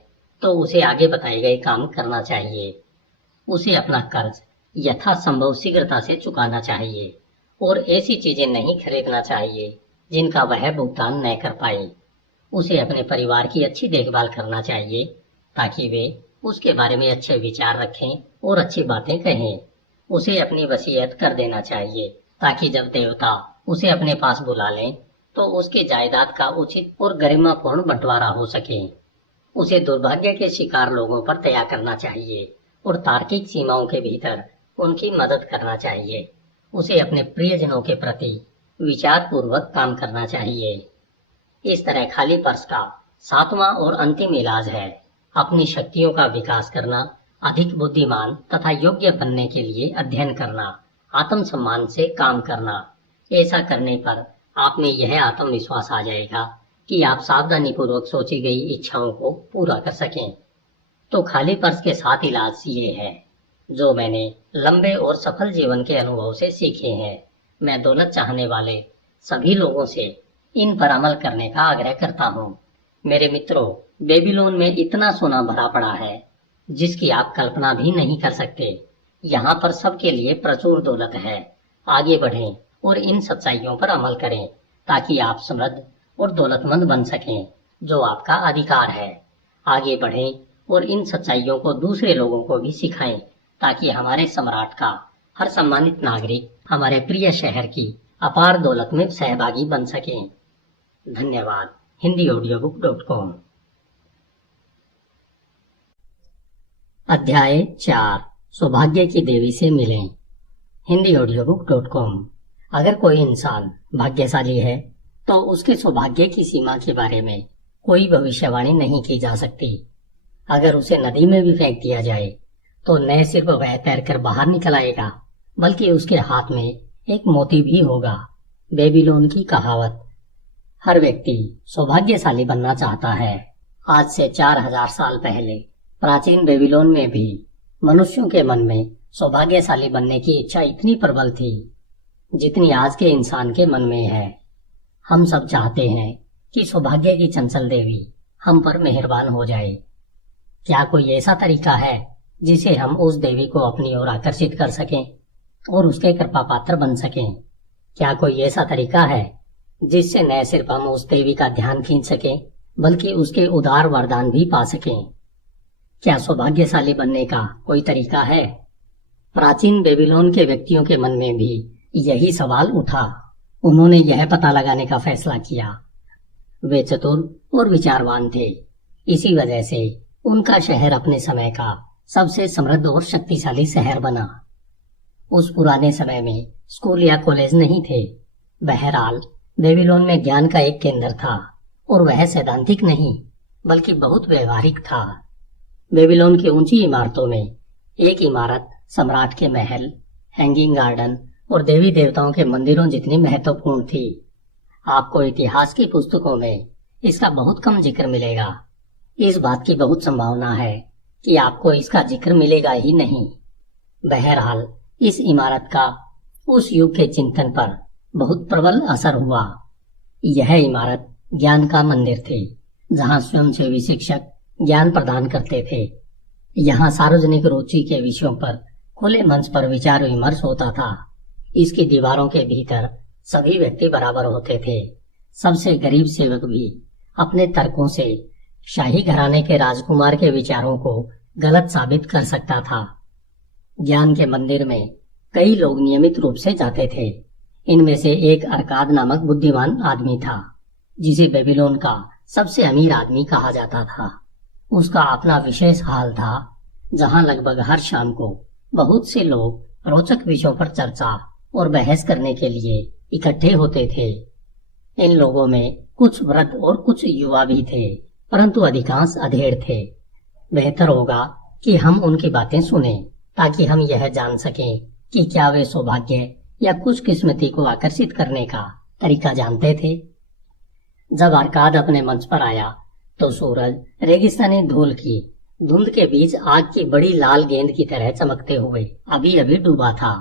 तो उसे आगे बताए गए काम करना चाहिए। उसे अपना कर्ज यथासंभव शीघ्रता से चुकाना चाहिए और ऐसी चीजें नहीं खरीदना चाहिए जिनका वह भुगतान न कर पाए। उसे अपने परिवार की अच्छी देखभाल करना चाहिए ताकि वे उसके बारे में अच्छे विचार रखें और अच्छी बातें कहें। उसे अपनी वसीयत कर देना चाहिए ताकि जब देवता उसे अपने पास बुला लें तो उसके जायदाद का उचित और गरिमापूर्ण बंटवारा हो सके। उसे दुर्भाग्य के शिकार लोगों पर दया करना चाहिए और तार्किक सीमाओं के भीतर उनकी मदद करना चाहिए। उसे अपने प्रियजनों के प्रति विचार पूर्वक काम करना चाहिए। इस तरह खाली पर्स का 7वां और अंतिम इलाज है अपनी शक्तियों का विकास करना, अधिक बुद्धिमान तथा योग्य बनने के लिए अध्ययन करना, आत्मसम्मान से काम करना। ऐसा करने पर आप में यह आत्मविश्वास आ जाएगा कि आप सावधानी पूर्वक सोची गई इच्छाओं को पूरा कर सकें। तो खाली पर्स के 7 इलाज ये है जो मैंने लंबे और सफल जीवन के अनुभव से सीखे हैं। मैं दौलत चाहने वाले सभी लोगों से इन पर अमल करने का आग्रह करता हूँ। मेरे मित्रों, बेबीलोन में इतना सोना भरा पड़ा है जिसकी आप कल्पना भी नहीं कर सकते। यहाँ पर सबके लिए प्रचुर दौलत है। आगे बढ़ें और इन सच्चाइयों पर अमल करें ताकि आप समृद्ध और दौलतमंद बन सकें, जो आपका अधिकार है। आगे बढ़ें और इन सच्चाइयों को दूसरे लोगों को भी सिखाएं ताकि हमारे सम्राट का हर सम्मानित नागरिक हमारे प्रिय शहर की अपार दौलत में सहभागी बन सकें। धन्यवाद। hindiaudiobook.com। अध्याय 4 सौभाग्य की देवी से मिलें। hindiaudiobook.com। अगर कोई इंसान भाग्यशाली है तो उसके सौभाग्य की सीमा के बारे में कोई भविष्यवाणी नहीं की जा सकती। अगर उसे नदी में भी फेंक दिया जाए तो न सिर्फ वह तैरकर बाहर निकल आएगा बल्कि उसके हाथ में एक मोती भी होगा। बेबीलोन की कहावत। हर व्यक्ति सौभाग्यशाली बनना चाहता है। आज से 4000 साल पहले प्राचीन बेबीलोन में भी मनुष्यों के मन में सौभाग्यशाली बनने की इच्छा इतनी प्रबल थी जितनी आज के इंसान के मन में है। हम सब चाहते हैं कि सौभाग्य की चंचल देवी हम पर मेहरबान हो जाए। क्या कोई ऐसा तरीका है जिसे हम उस देवी को अपनी ओर आकर्षित कर सकें और उसके कृपा पात्र बन सकें? क्या कोई ऐसा तरीका है जिससे न सिर्फ हम उस देवी का ध्यान खींच सकें बल्कि उसके उदार वरदान भी पा सकें? क्या सौभाग्यशाली बनने का कोई तरीका है? प्राचीन बेबीलोन के व्यक्तियों के मन में भी यही सवाल उठा। उन्होंने यह पता लगाने का फैसला किया। वे चतुर और विचारवान थे। इसी वजह से उनका शहर अपने समय का सबसे समृद्ध और शक्तिशाली शहर बना। उस पुराने समय में स्कूल या कॉलेज नहीं थे। बहरहाल बेबीलोन में ज्ञान का एक केंद्र था और वह सैद्धांतिक नहीं बल्कि बहुत व्यवहारिक था। बेबीलोन की ऊंची इमारतों में एक इमारत सम्राट के महल, हैंगिंग गार्डन और देवी देवताओं के मंदिरों जितनी महत्वपूर्ण थी। आपको इतिहास की पुस्तकों में इसका बहुत कम जिक्र मिलेगा। इस बात की बहुत संभावना है कि आपको इसका जिक्र मिलेगा ही नहीं। बहरहाल इस इमारत का उस युग के चिंतन पर बहुत प्रबल असर हुआ। यह इमारत ज्ञान का मंदिर थी जहां स्वयंसेवी शिक्षक ज्ञान प्रदान करते थे। यहाँ सार्वजनिक रुचि के विषयों पर खुले मंच पर विचार विमर्श होता था। इसकी दीवारों के भीतर सभी व्यक्ति बराबर होते थे। सबसे गरीब सेवक भी अपने तर्कों से शाही घराने के राजकुमार के विचारों को गलत साबित कर सकता था। ज्ञान के मंदिर में कई लोग नियमित रूप से जाते थे। इनमें से एक अरकाद नामक बुद्धिमान आदमी था जिसे बेबीलोन का सबसे अमीर आदमी कहा जाता था। उसका अपना विशेष हाल था जहां लगभग हर शाम को बहुत से लोग रोचक विषयों पर चर्चा और बहस करने के लिए इकट्ठे होते थे। इन लोगों में कुछ वृद्ध और कुछ युवा भी थे, परंतु अधिकांश अधेड़ थे। बेहतर होगा कि हम उनकी बातें सुनें ताकि हम यह जान सकें कि क्या वे सौभाग्य या खुशकिस्मती को आकर्षित करने का तरीका जानते थे। जब अरकाद अपने मंच पर आया तो सूरज रेगिस्तानी धूल की धुंध के बीच आग की बड़ी लाल गेंद की तरह चमकते हुए अभी अभी डूबा था।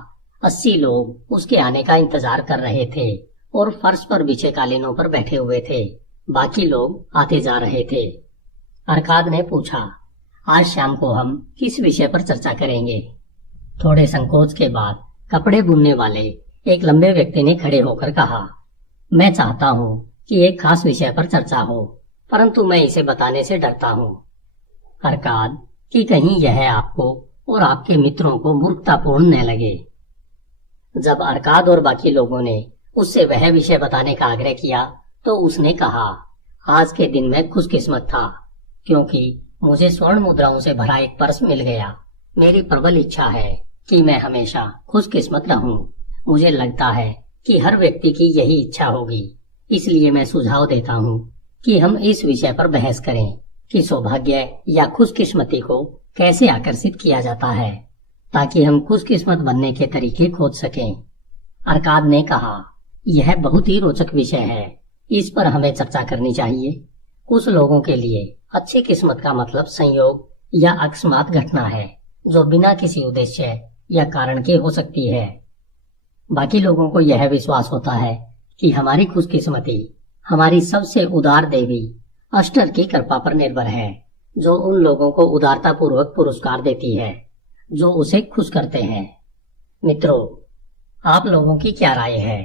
80 लोग उसके आने का इंतजार कर रहे थे और फर्श पर बिछे कालीनों पर बैठे हुए थे। बाकी लोग आते जा रहे थे। अरकाद ने पूछा, आज शाम को हम किस विषय पर चर्चा करेंगे? थोड़े संकोच के बाद कपड़े बुनने वाले एक लंबे व्यक्ति ने खड़े होकर कहा, मैं चाहता हूँ कि एक खास विषय पर चर्चा हो, परंतु मैं इसे बताने से डरता हूँ। अरकाद कि कहीं यह आपको और आपके मित्रों को मूर्खतापूर्ण न लगे। जब अरकाद और बाकी लोगों ने उससे वह विषय बताने का आग्रह किया तो उसने कहा, आज के दिन मैं खुशकिस्मत था क्योंकि मुझे स्वर्ण मुद्राओं से भरा एक पर्स मिल गया। मेरी प्रबल इच्छा है कि मैं हमेशा खुशकिस्मत रहूं। मुझे लगता है कि हर व्यक्ति की यही इच्छा होगी, इसलिए मैं सुझाव देता हूं कि हम इस विषय पर बहस करें कि सौभाग्य या खुशकिस्मती को कैसे आकर्षित किया जाता है, ताकि हम खुशकिस्मत बनने के तरीके खोज सकें। अरकाद ने कहा, यह बहुत ही रोचक विषय है, इस पर हमें चर्चा करनी चाहिए। कुछ लोगों के लिए अच्छी किस्मत का मतलब संयोग या अकस्मात घटना है जो बिना किसी उद्देश्य या कारण के हो सकती है। बाकी लोगों को यह विश्वास होता है कि हमारी खुशकिस्मती हमारी सबसे उदार देवी अष्टर की कृपा पर निर्भर है, जो उन लोगों को उदारता पूर्वक पुरस्कार देती है जो उसे खुश करते हैं। मित्रों, आप लोगों की क्या राय है?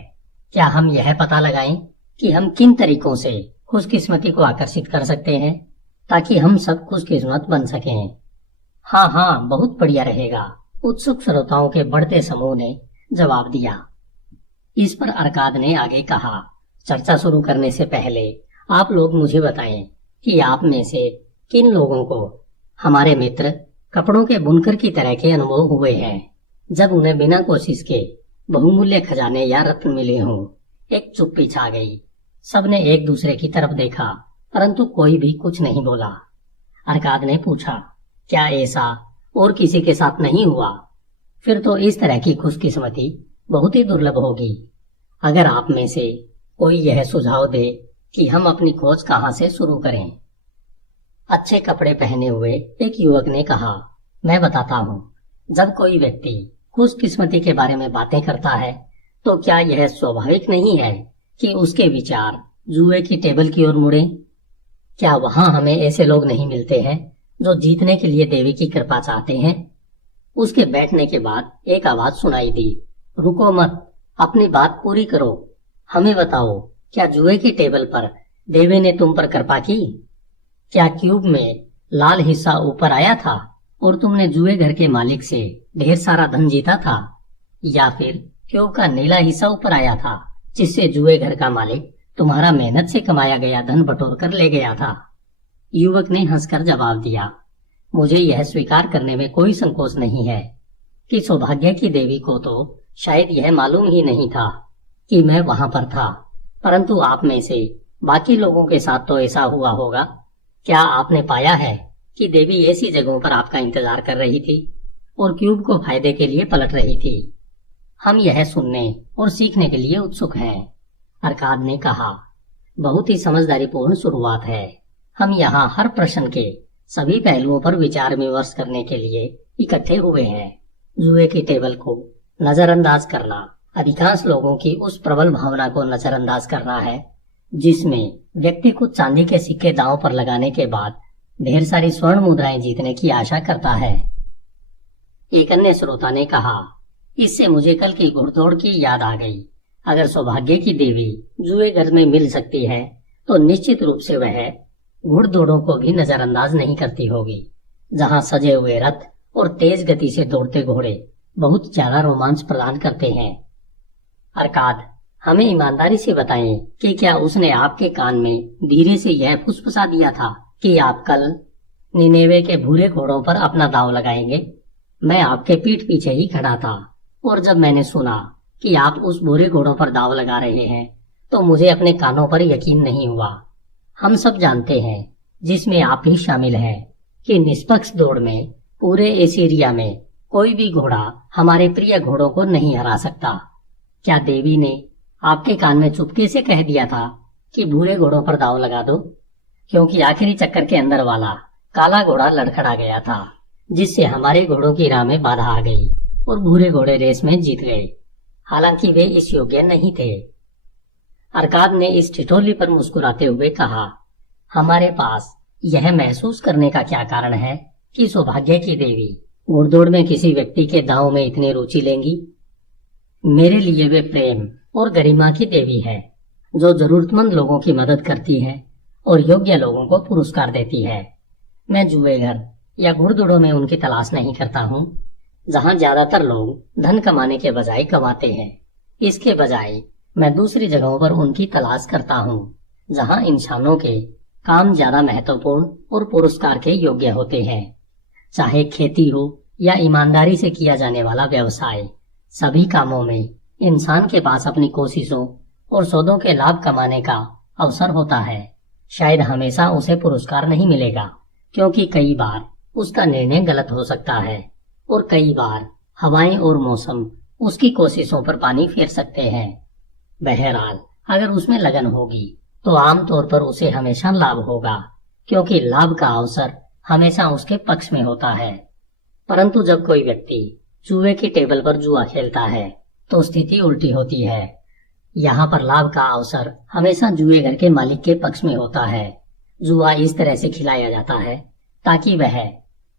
क्या हम यह पता लगाएं कि हम किन तरीकों से खुशकिस्मती को आकर्षित कर सकते हैं ताकि हम सब खुशकिस्मत बन सकें? हाँ, बहुत बढ़िया रहेगा, उत्सुक श्रोताओं के बढ़ते समूह ने जवाब दिया। इस पर अरकाद ने आगे कहा, चर्चा शुरू करने से पहले आप लोग मुझे बताएं कि आप में से किन लोगों को हमारे मित्र कपड़ों के बुनकर की तरह के अनुभव हुए हैं, जब उन्हें बिना कोशिश के बहुमूल्य खजाने या रत्न मिले हों। एक चुप्पी छा गई। सबने एक दूसरे की तरफ देखा, परंतु कोई भी कुछ नहीं बोला। अरकाद ने पूछा, क्या ऐसा और किसी के साथ नहीं हुआ? फिर तो इस तरह की खुशकिस्मती बहुत ही दुर्लभ होगी। अगर आप में से कोई यह सुझाव दे कि हम अपनी खोज कहाँ से शुरू करें। अच्छे कपड़े पहने हुए एक युवक ने कहा, मैं बताता हूँ। जब कोई व्यक्ति खुशकिस्मती के बारे में बातें करता है तो क्या यह स्वाभाविक नहीं है कि उसके विचार जुए की टेबल की ओर मुड़े? क्या वहां हमें ऐसे लोग नहीं मिलते हैं जो जीतने के लिए देवी की कृपा चाहते हैं? उसके बैठने के बाद एक आवाज सुनाई दी, रुको मत, अपनी बात पूरी करो। हमें बताओ, क्या जुए की टेबल पर देवी ने तुम पर कृपा की? क्या क्यूब में लाल हिस्सा ऊपर आया था और तुमने जुए घर के मालिक से ढेर सारा धन जीता था? या फिर क्यूब का नीला हिस्सा ऊपर आया था जिससे जुए घर का मालिक तुम्हारा मेहनत से कमाया गया धन बटोर कर ले गया था? युवक ने हंसकर जवाब दिया, मुझे यह स्वीकार करने में कोई संकोच नहीं है कि सौभाग्य की देवी को तो शायद यह मालूम ही नहीं था कि मैं वहां पर था, परंतु आप में से बाकी लोगों के साथ तो ऐसा हुआ होगा। क्या आपने पाया है कि देवी ऐसी जगहों पर आपका इंतजार कर रही थी और क्यूब को फायदे के लिए पलट रही थी? हम यह सुनने और सीखने के लिए उत्सुक हैं। अरकाद ने कहा, बहुत ही समझदारीपूर्ण शुरुआत है। हम यहाँ हर प्रश्न के सभी पहलुओं पर विचार विमर्श करने के लिए इकट्ठे हुए हैं। जुए की टेबल को नजरअंदाज करना अधिकांश लोगों की उस प्रबल भावना को नजरअंदाज करना है जिसमें व्यक्ति कुछ चांदी के सिक्के दांव पर लगाने के बाद ढेर सारी स्वर्ण मुद्राएं जीतने की आशा करता है। एक अन्य श्रोता ने कहा, इससे मुझे कल की घुड़दौड़ की याद आ गई। अगर सौभाग्य की देवी जुए घर में मिल सकती है तो निश्चित रूप से वह घुड़दौड़ों को भी नजरअंदाज नहीं करती होगी, जहां सजे हुए रथ और तेज गति से दौड़ते घोड़े बहुत ज्यादा रोमांच प्रदान करते हैं। अरकाद, हमें ईमानदारी से बताएं कि क्या उसने आपके कान में धीरे से यह फुसफुसा दिया था कि आप कल निनेवे के भूरे घोड़ों पर अपना दांव लगाएंगे? मैं आपके पीठ पीछे ही खड़ा था और जब मैंने सुना कि आप उस भूरे घोड़ों पर दांव लगा रहे हैं तो मुझे अपने कानों पर यकीन नहीं हुआ। हम सब जानते हैं, जिसमें आप भी शामिल हैं, कि निष्पक्ष दौड़ में पूरे एसीरिया में कोई भी घोड़ा हमारे प्रिय घोड़ों को नहीं हरा सकता। क्या देवी ने आपके कान में चुपके से कह दिया था कि भूरे घोड़ों पर दांव लगा दो? क्योंकि आखिरी चक्कर के अंदर वाला काला घोड़ा लड़खड़ा गया था, जिससे हमारे घोड़ों की राह में बाधा आ गई और भूरे घोड़े रेस में जीत गए, हालांकि वे इस योग्य नहीं थे। अरकाद ने इस ठिठोली पर मुस्कुराते हुए कहा, हमारे पास यह महसूस करने का क्या कारण है कि सौभाग्य की देवी घुड़दौड़ में किसी व्यक्ति के दांव में इतनी रुचि लेंगी? मेरे लिए वे प्रेम और गरिमा की देवी है, जो जरूरतमंद लोगों की मदद करती है और योग्य लोगों को पुरस्कार देती है। मैं जुए घर या घुड़दौड़ों में उनकी तलाश नहीं करता हूँ, जहाँ ज्यादातर लोग धन कमाने के बजाय कमाते हैं। इसके बजाय मैं दूसरी जगहों पर उनकी तलाश करता हूँ, जहाँ इंसानों के काम ज्यादा महत्वपूर्ण और पुरस्कार के योग्य होते हैं। चाहे खेती हो या ईमानदारी से किया जाने वाला व्यवसाय, सभी कामों में इंसान के पास अपनी कोशिशों और सौदों के लाभ कमाने का अवसर होता है। शायद हमेशा उसे पुरस्कार नहीं मिलेगा, क्योंकि कई बार उसका निर्णय गलत हो सकता है और कई बार हवाएं और मौसम उसकी कोशिशों पर पानी फेर सकते हैं। बहरहाल, अगर उसमें लगन होगी तो आमतौर पर उसे हमेशा लाभ होगा, क्योंकि लाभ का अवसर हमेशा उसके पक्ष में होता है। परंतु जब कोई व्यक्ति जुए की टेबल पर जुआ खेलता है तो स्थिति उल्टी होती है। यहाँ पर लाभ का अवसर हमेशा जुए घर के मालिक के पक्ष में होता है। जुआ इस तरह से खिलाया जाता है ताकि वह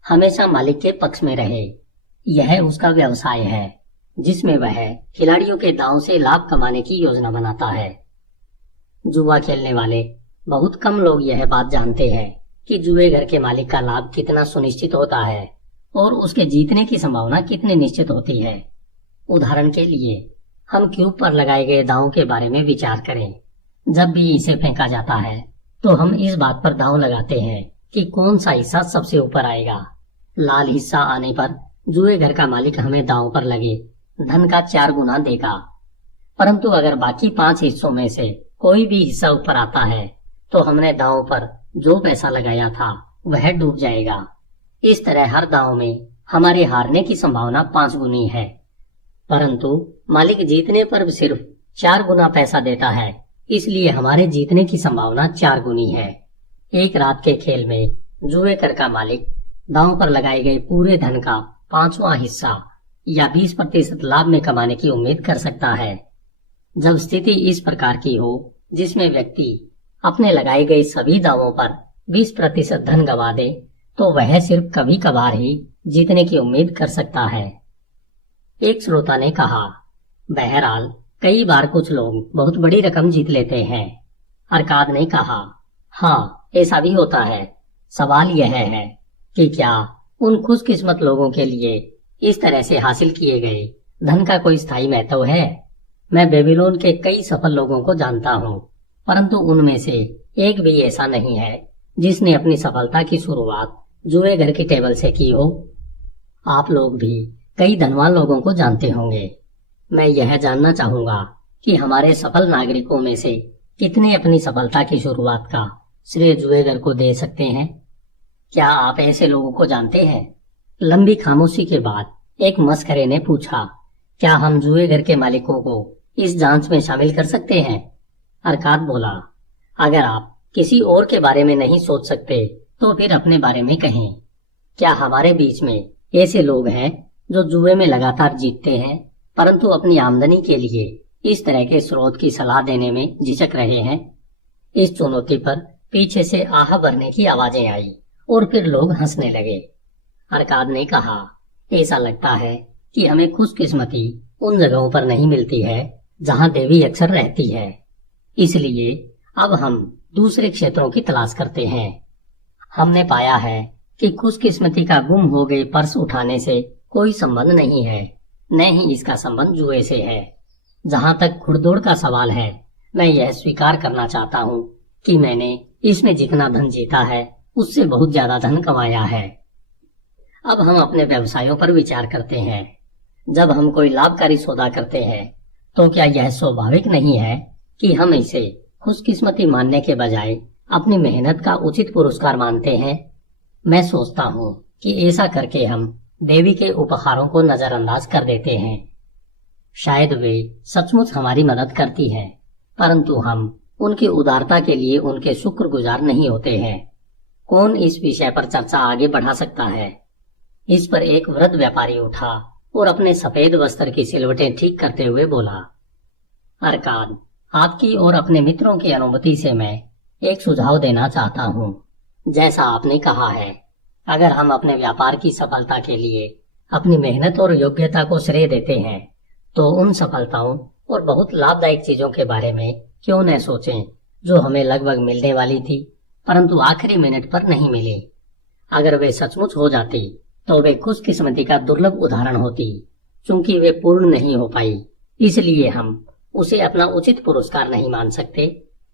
हमेशा मालिक के पक्ष में रहे। यह उसका व्यवसाय है, जिसमें वह खिलाड़ियों के दांव से लाभ कमाने की योजना बनाता है। जुआ खेलने वाले बहुत कम लोग यह बात जानते हैं कि जुए घर के मालिक का लाभ कितना सुनिश्चित होता है और उसके जीतने की संभावना कितनी निश्चित होती है। उदाहरण के लिए, हम क्यूब पर लगाए गए दांव के बारे में विचार करें। जब भी इसे फेंका जाता है तो हम इस बात पर दांव लगाते हैं कि कौन सा हिस्सा सबसे ऊपर आएगा। लाल हिस्सा आने पर जुए घर का मालिक हमें दांव पर लगे धन का 4 गुना देगा। परंतु अगर बाकी 5 हिस्सों में से कोई भी हिस्सा ऊपर आता है तो हमने दांव पर जो पैसा लगाया था वह डूब जाएगा। इस तरह हर दांव में हमारे हारने की संभावना 5 गुनी है, परंतु मालिक जीतने पर सिर्फ 4 गुना पैसा देता है, इसलिए हमारे जीतने की संभावना 4 गुनी है। एक रात के खेल में जुए घर का मालिक दांव पर लगाए गए पूरे धन का 5वां हिस्सा या 20% लाभ में कमाने की उम्मीद कर सकता है। जब स्थिति इस प्रकार की हो जिसमें व्यक्ति अपने लगाए गए सभी दावों पर 20% धन गवा दे तो वह सिर्फ कभी कभार ही जीतने की उम्मीद कर सकता है। एक श्रोता ने कहा, बहरहाल कई बार कुछ लोग बहुत बड़ी रकम जीत लेते हैं। अरकाद ने कहा, हाँ ऐसा भी होता है। सवाल यह है कि क्या उन खुशकिस्मत लोगों के लिए इस तरह से हासिल किए गए धन का कोई स्थायी महत्व है? मैं बेबीलोन के कई सफल लोगों को जानता हूँ, परंतु उनमें से एक भी ऐसा नहीं है जिसने अपनी सफलता की शुरुआत जुए घर की टेबल से की हो। आप लोग भी कई धनवान लोगों को जानते होंगे। मैं यह जानना चाहूंगा कि हमारे सफल नागरिकों में से कितने अपनी सफलता की शुरुआत का श्रेय जुए घर को दे सकते हैं? क्या आप ऐसे लोगों को जानते हैं? लंबी खामोशी के बाद एक मस्करे ने पूछा, क्या हम जुए घर के मालिकों को इस जांच में शामिल कर सकते हैं? अरकाद बोला, अगर आप किसी और के बारे में नहीं सोच सकते तो फिर अपने बारे में कहें। क्या हमारे बीच में ऐसे लोग हैं जो जुए में लगातार जीतते हैं परंतु अपनी आमदनी के लिए इस तरह के स्रोत की सलाह देने में झिझक रहे हैं? इस चुनौती पर पीछे से आह भरने की आवाजें आई और फिर लोग हंसने लगे। अरकाद ने कहा, ऐसा लगता है कि हमें खुशकिस्मती उन जगहों पर नहीं मिलती है जहां देवी अक्सर रहती है, इसलिए अब हम दूसरे क्षेत्रों की तलाश करते हैं। हमने पाया है कि खुशकिस्मती का गुम हो गए पर्स उठाने से कोई संबंध नहीं है, न ही इसका संबंध जुए से है। जहां तक घुड़दौड़ का सवाल है, मैं यह स्वीकार करना चाहता हूँ कि मैंने इसमें जितना धन जीता है उससे बहुत ज्यादा धन कमाया है। अब हम अपने व्यवसायों पर विचार करते हैं। जब हम कोई लाभकारी सौदा करते हैं तो क्या यह स्वाभाविक नहीं है कि हम इसे खुशकिस्मती मानने के बजाय अपनी मेहनत का उचित पुरस्कार मानते हैं? मैं सोचता हूँ कि ऐसा करके हम देवी के उपहारों को नजरअंदाज कर देते हैं। शायद वे सचमुच हमारी मदद करती हैं, परंतु हम उनकी उदारता के लिए उनके शुक्रगुजार नहीं होते हैं। कौन इस विषय पर चर्चा आगे बढ़ा सकता है? इस पर एक वृद्ध व्यापारी उठा और अपने सफेद वस्त्र की सिलवटें ठीक करते हुए बोला, अरकाद, आपकी और अपने मित्रों की अनुमति से मैं एक सुझाव देना चाहता हूँ। जैसा आपने कहा है, अगर हम अपने व्यापार की सफलता के लिए अपनी मेहनत और योग्यता को श्रेय देते हैं तो उन सफलताओं और बहुत लाभदायक चीजों के बारे में क्यों न सोचें जो हमें लगभग मिलने वाली थी परंतु आखिरी मिनट पर नहीं मिली। अगर वे सचमुच हो जाती तो वे खुशकिस्मती का दुर्लभ उदाहरण होती। चूंकि वे पूर्ण नहीं हो पाई, इसलिए हम उसे अपना उचित पुरस्कार नहीं मान सकते।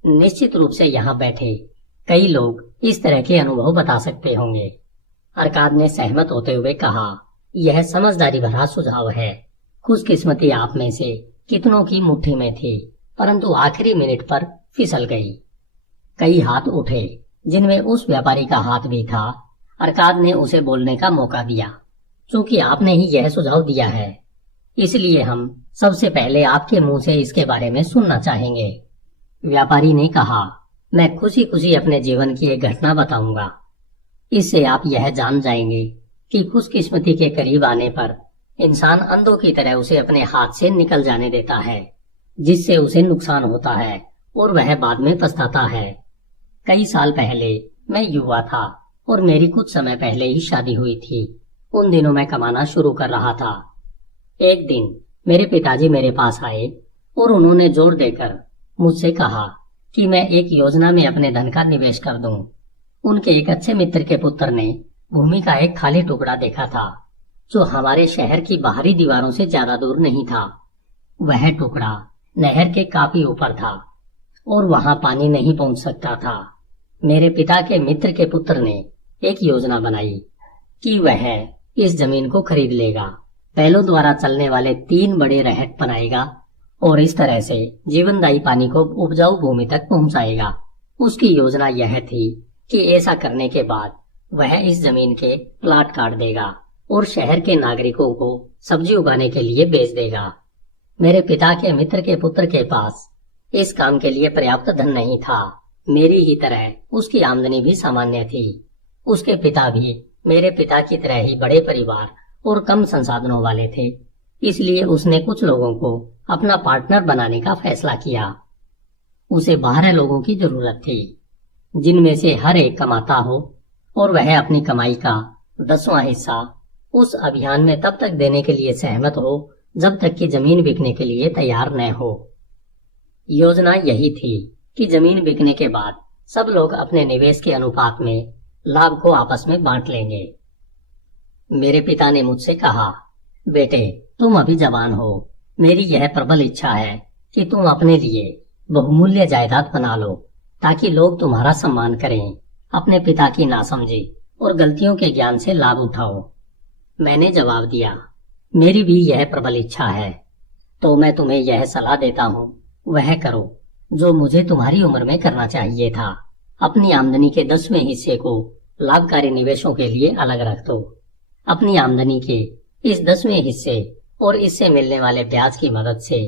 निश्चित रूप से यहाँ बैठे कई लोग इस तरह के अनुभव बता सकते होंगे। अरकाद ने सहमत होते हुए कहा, यह समझदारी भरा सुझाव है। खुशकिस्मती आप में से कितनों की मुट्ठी में थी परंतु आखिरी मिनट पर फिसल गई। कई हाथ उठे जिनमें उस व्यापारी का हाथ भी था। अरकाद ने उसे बोलने का मौका दिया। चूंकि आपने ही यह सुझाव दिया है, इसलिए हम सबसे पहले आपके मुंह से इसके बारे में सुनना चाहेंगे। व्यापारी ने कहा, मैं खुशी खुशी अपने जीवन की एक घटना बताऊंगा। इससे आप यह जान जाएंगे कि खुशकिस्मती के करीब आने पर इंसान अंधों की तरह उसे अपने हाथ से निकल जाने देता है, जिससे उसे नुकसान होता है और वह बाद में पछताता है। कई साल पहले मैं युवा था और मेरी कुछ समय पहले ही शादी हुई थी। उन दिनों मैं कमाना शुरू कर रहा था। एक दिन मेरे पिताजी मेरे पास आए और उन्होंने जोर देकर मुझसे कहा कि मैं एक योजना में अपने धन का निवेश कर दूं। उनके एक अच्छे मित्र के पुत्र ने भूमि का एक खाली टुकड़ा देखा था जो हमारे शहर की बाहरी दीवारों से ज्यादा दूर नहीं था। वह टुकड़ा नहर के काफी ऊपर था और वहां पानी नहीं पहुंच सकता था। मेरे पिता के मित्र के पुत्र ने एक योजना बनाई कि वह इस जमीन को खरीद लेगा, बैलों द्वारा चलने वाले 3 बड़े रहट बनाएगा और इस तरह से जीवनदायी पानी को उपजाऊ भूमि तक पहुंचाएगा। उसकी योजना यह थी कि ऐसा करने के बाद वह इस जमीन के प्लाट काट देगा और शहर के नागरिकों को सब्जी उगाने के लिए बेच देगा। मेरे पिता के मित्र के पुत्र के पास इस काम के लिए पर्याप्त धन नहीं था। मेरी ही तरह उसकी आमदनी भी सामान्य थी। उसके पिता भी मेरे पिता की तरह ही बड़े परिवार और कम संसाधनों वाले थे, इसलिए उसने कुछ लोगों को अपना पार्टनर बनाने का फैसला किया। उसे 12 लोगों की जरूरत थी, जिनमें से हर एक कमाता हो और वह अपनी कमाई का 10वां हिस्सा उस अभियान में तब तक देने के लिए सहमत हो जब तक कि जमीन बिकने के लिए तैयार न हो। योजना यही थी कि जमीन बिकने के बाद सब लोग अपने निवेश के अनुपात में लाभ को आपस में बांट लेंगे। मेरे पिता ने मुझसे कहा, बेटे तुम अभी जवान हो, मेरी यह प्रबल इच्छा है कि तुम अपने लिए बहुमूल्य जायदाद बना लो ताकि लोग तुम्हारा सम्मान करें। अपने पिता की नासमझी और गलतियों के ज्ञान से लाभ उठाओ। मैंने जवाब दिया, मेरी भी यह प्रबल इच्छा है, तो मैं तुम्हें यह सलाह देता हूँ, वह करो जो मुझे तुम्हारी उम्र में करना चाहिए था। अपनी आमदनी के 10वें हिस्से को लाभकारी निवेशों के लिए अलग रख दो। अपनी आमदनी के इस 10वें हिस्से और इससे मिलने वाले ब्याज की मदद से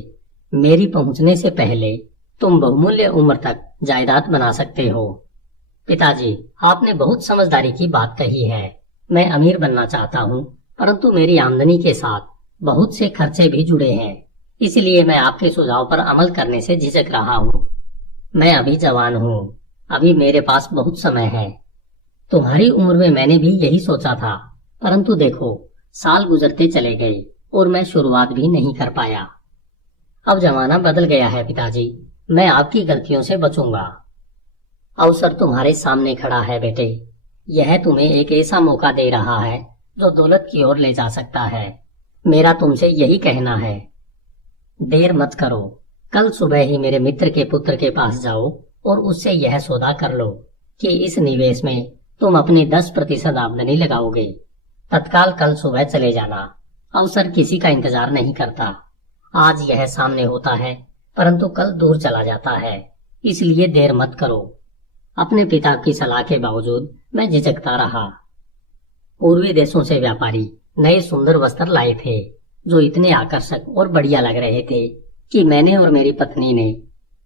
मेरी पहुंचने से पहले तुम बहुमूल्य उम्र तक जायदाद बना सकते हो। पिताजी, आपने बहुत समझदारी की बात कही है। मैं अमीर बनना चाहता हूँ, परंतु मेरी आमदनी के साथ बहुत से खर्चे भी जुड़े हैं, इसलिए मैं आपके सुझाव पर अमल करने से झिझक रहा हूँ। मैं अभी जवान हूँ, अभी मेरे पास बहुत समय है। तुम्हारी उम्र में मैंने भी यही सोचा था, परंतु देखो साल गुजरते चले गए और मैं शुरुआत भी नहीं कर पाया। अब जमाना बदल गया है पिताजी, मैं आपकी गलतियों से बचूंगा। अवसर तुम्हारे सामने खड़ा है बेटे, यह तुम्हें एक ऐसा मौका दे रहा है जो दौलत की ओर ले जा सकता है। मेरा तुमसे यही कहना है, देर मत करो। कल सुबह ही मेरे मित्र के पुत्र के पास जाओ और उससे यह सौदा कर लो कि इस निवेश में तुम अपनी 10% आमदनी लगाओगे। तत्काल कल सुबह चले जाना, अवसर किसी का इंतजार नहीं करता। आज यह सामने होता है परंतु कल दूर चला जाता है, इसलिए देर मत करो। अपने पिता की सलाह के बावजूद मैं झिझकता रहा। पूर्वी देशों से व्यापारी नए सुंदर वस्त्र लाए थे जो इतने आकर्षक और बढ़िया लग रहे थे कि मैंने और मेरी पत्नी ने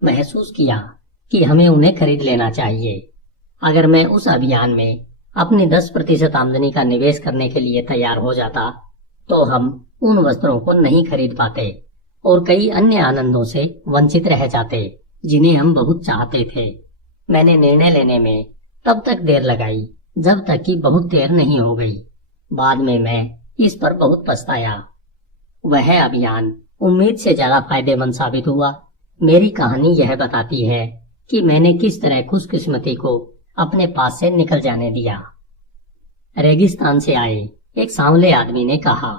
महसूस किया कि हमें उन्हें खरीद लेना चाहिए। अगर मैं उस अभियान में अपनी 10% आमदनी का निवेश करने के लिए तैयार हो जाता तो हम उन वस्त्रों को नहीं खरीद पाते और कई अन्य आनंदों से वंचित रह जाते जिन्हें हम बहुत चाहते थे। मैंने निर्णय लेने में तब तक देर लगाई जब तक कि बहुत देर नहीं हो गई। बाद में मैं इस पर बहुत पछताया। वह अभियान उम्मीद से ज्यादा फायदेमंद साबित हुआ। मेरी कहानी यह बताती है कि मैंने किस तरह खुशकिस्मती को अपने पास से निकल जाने दिया। रेगिस्तान से आए एक सांवले आदमी ने कहा,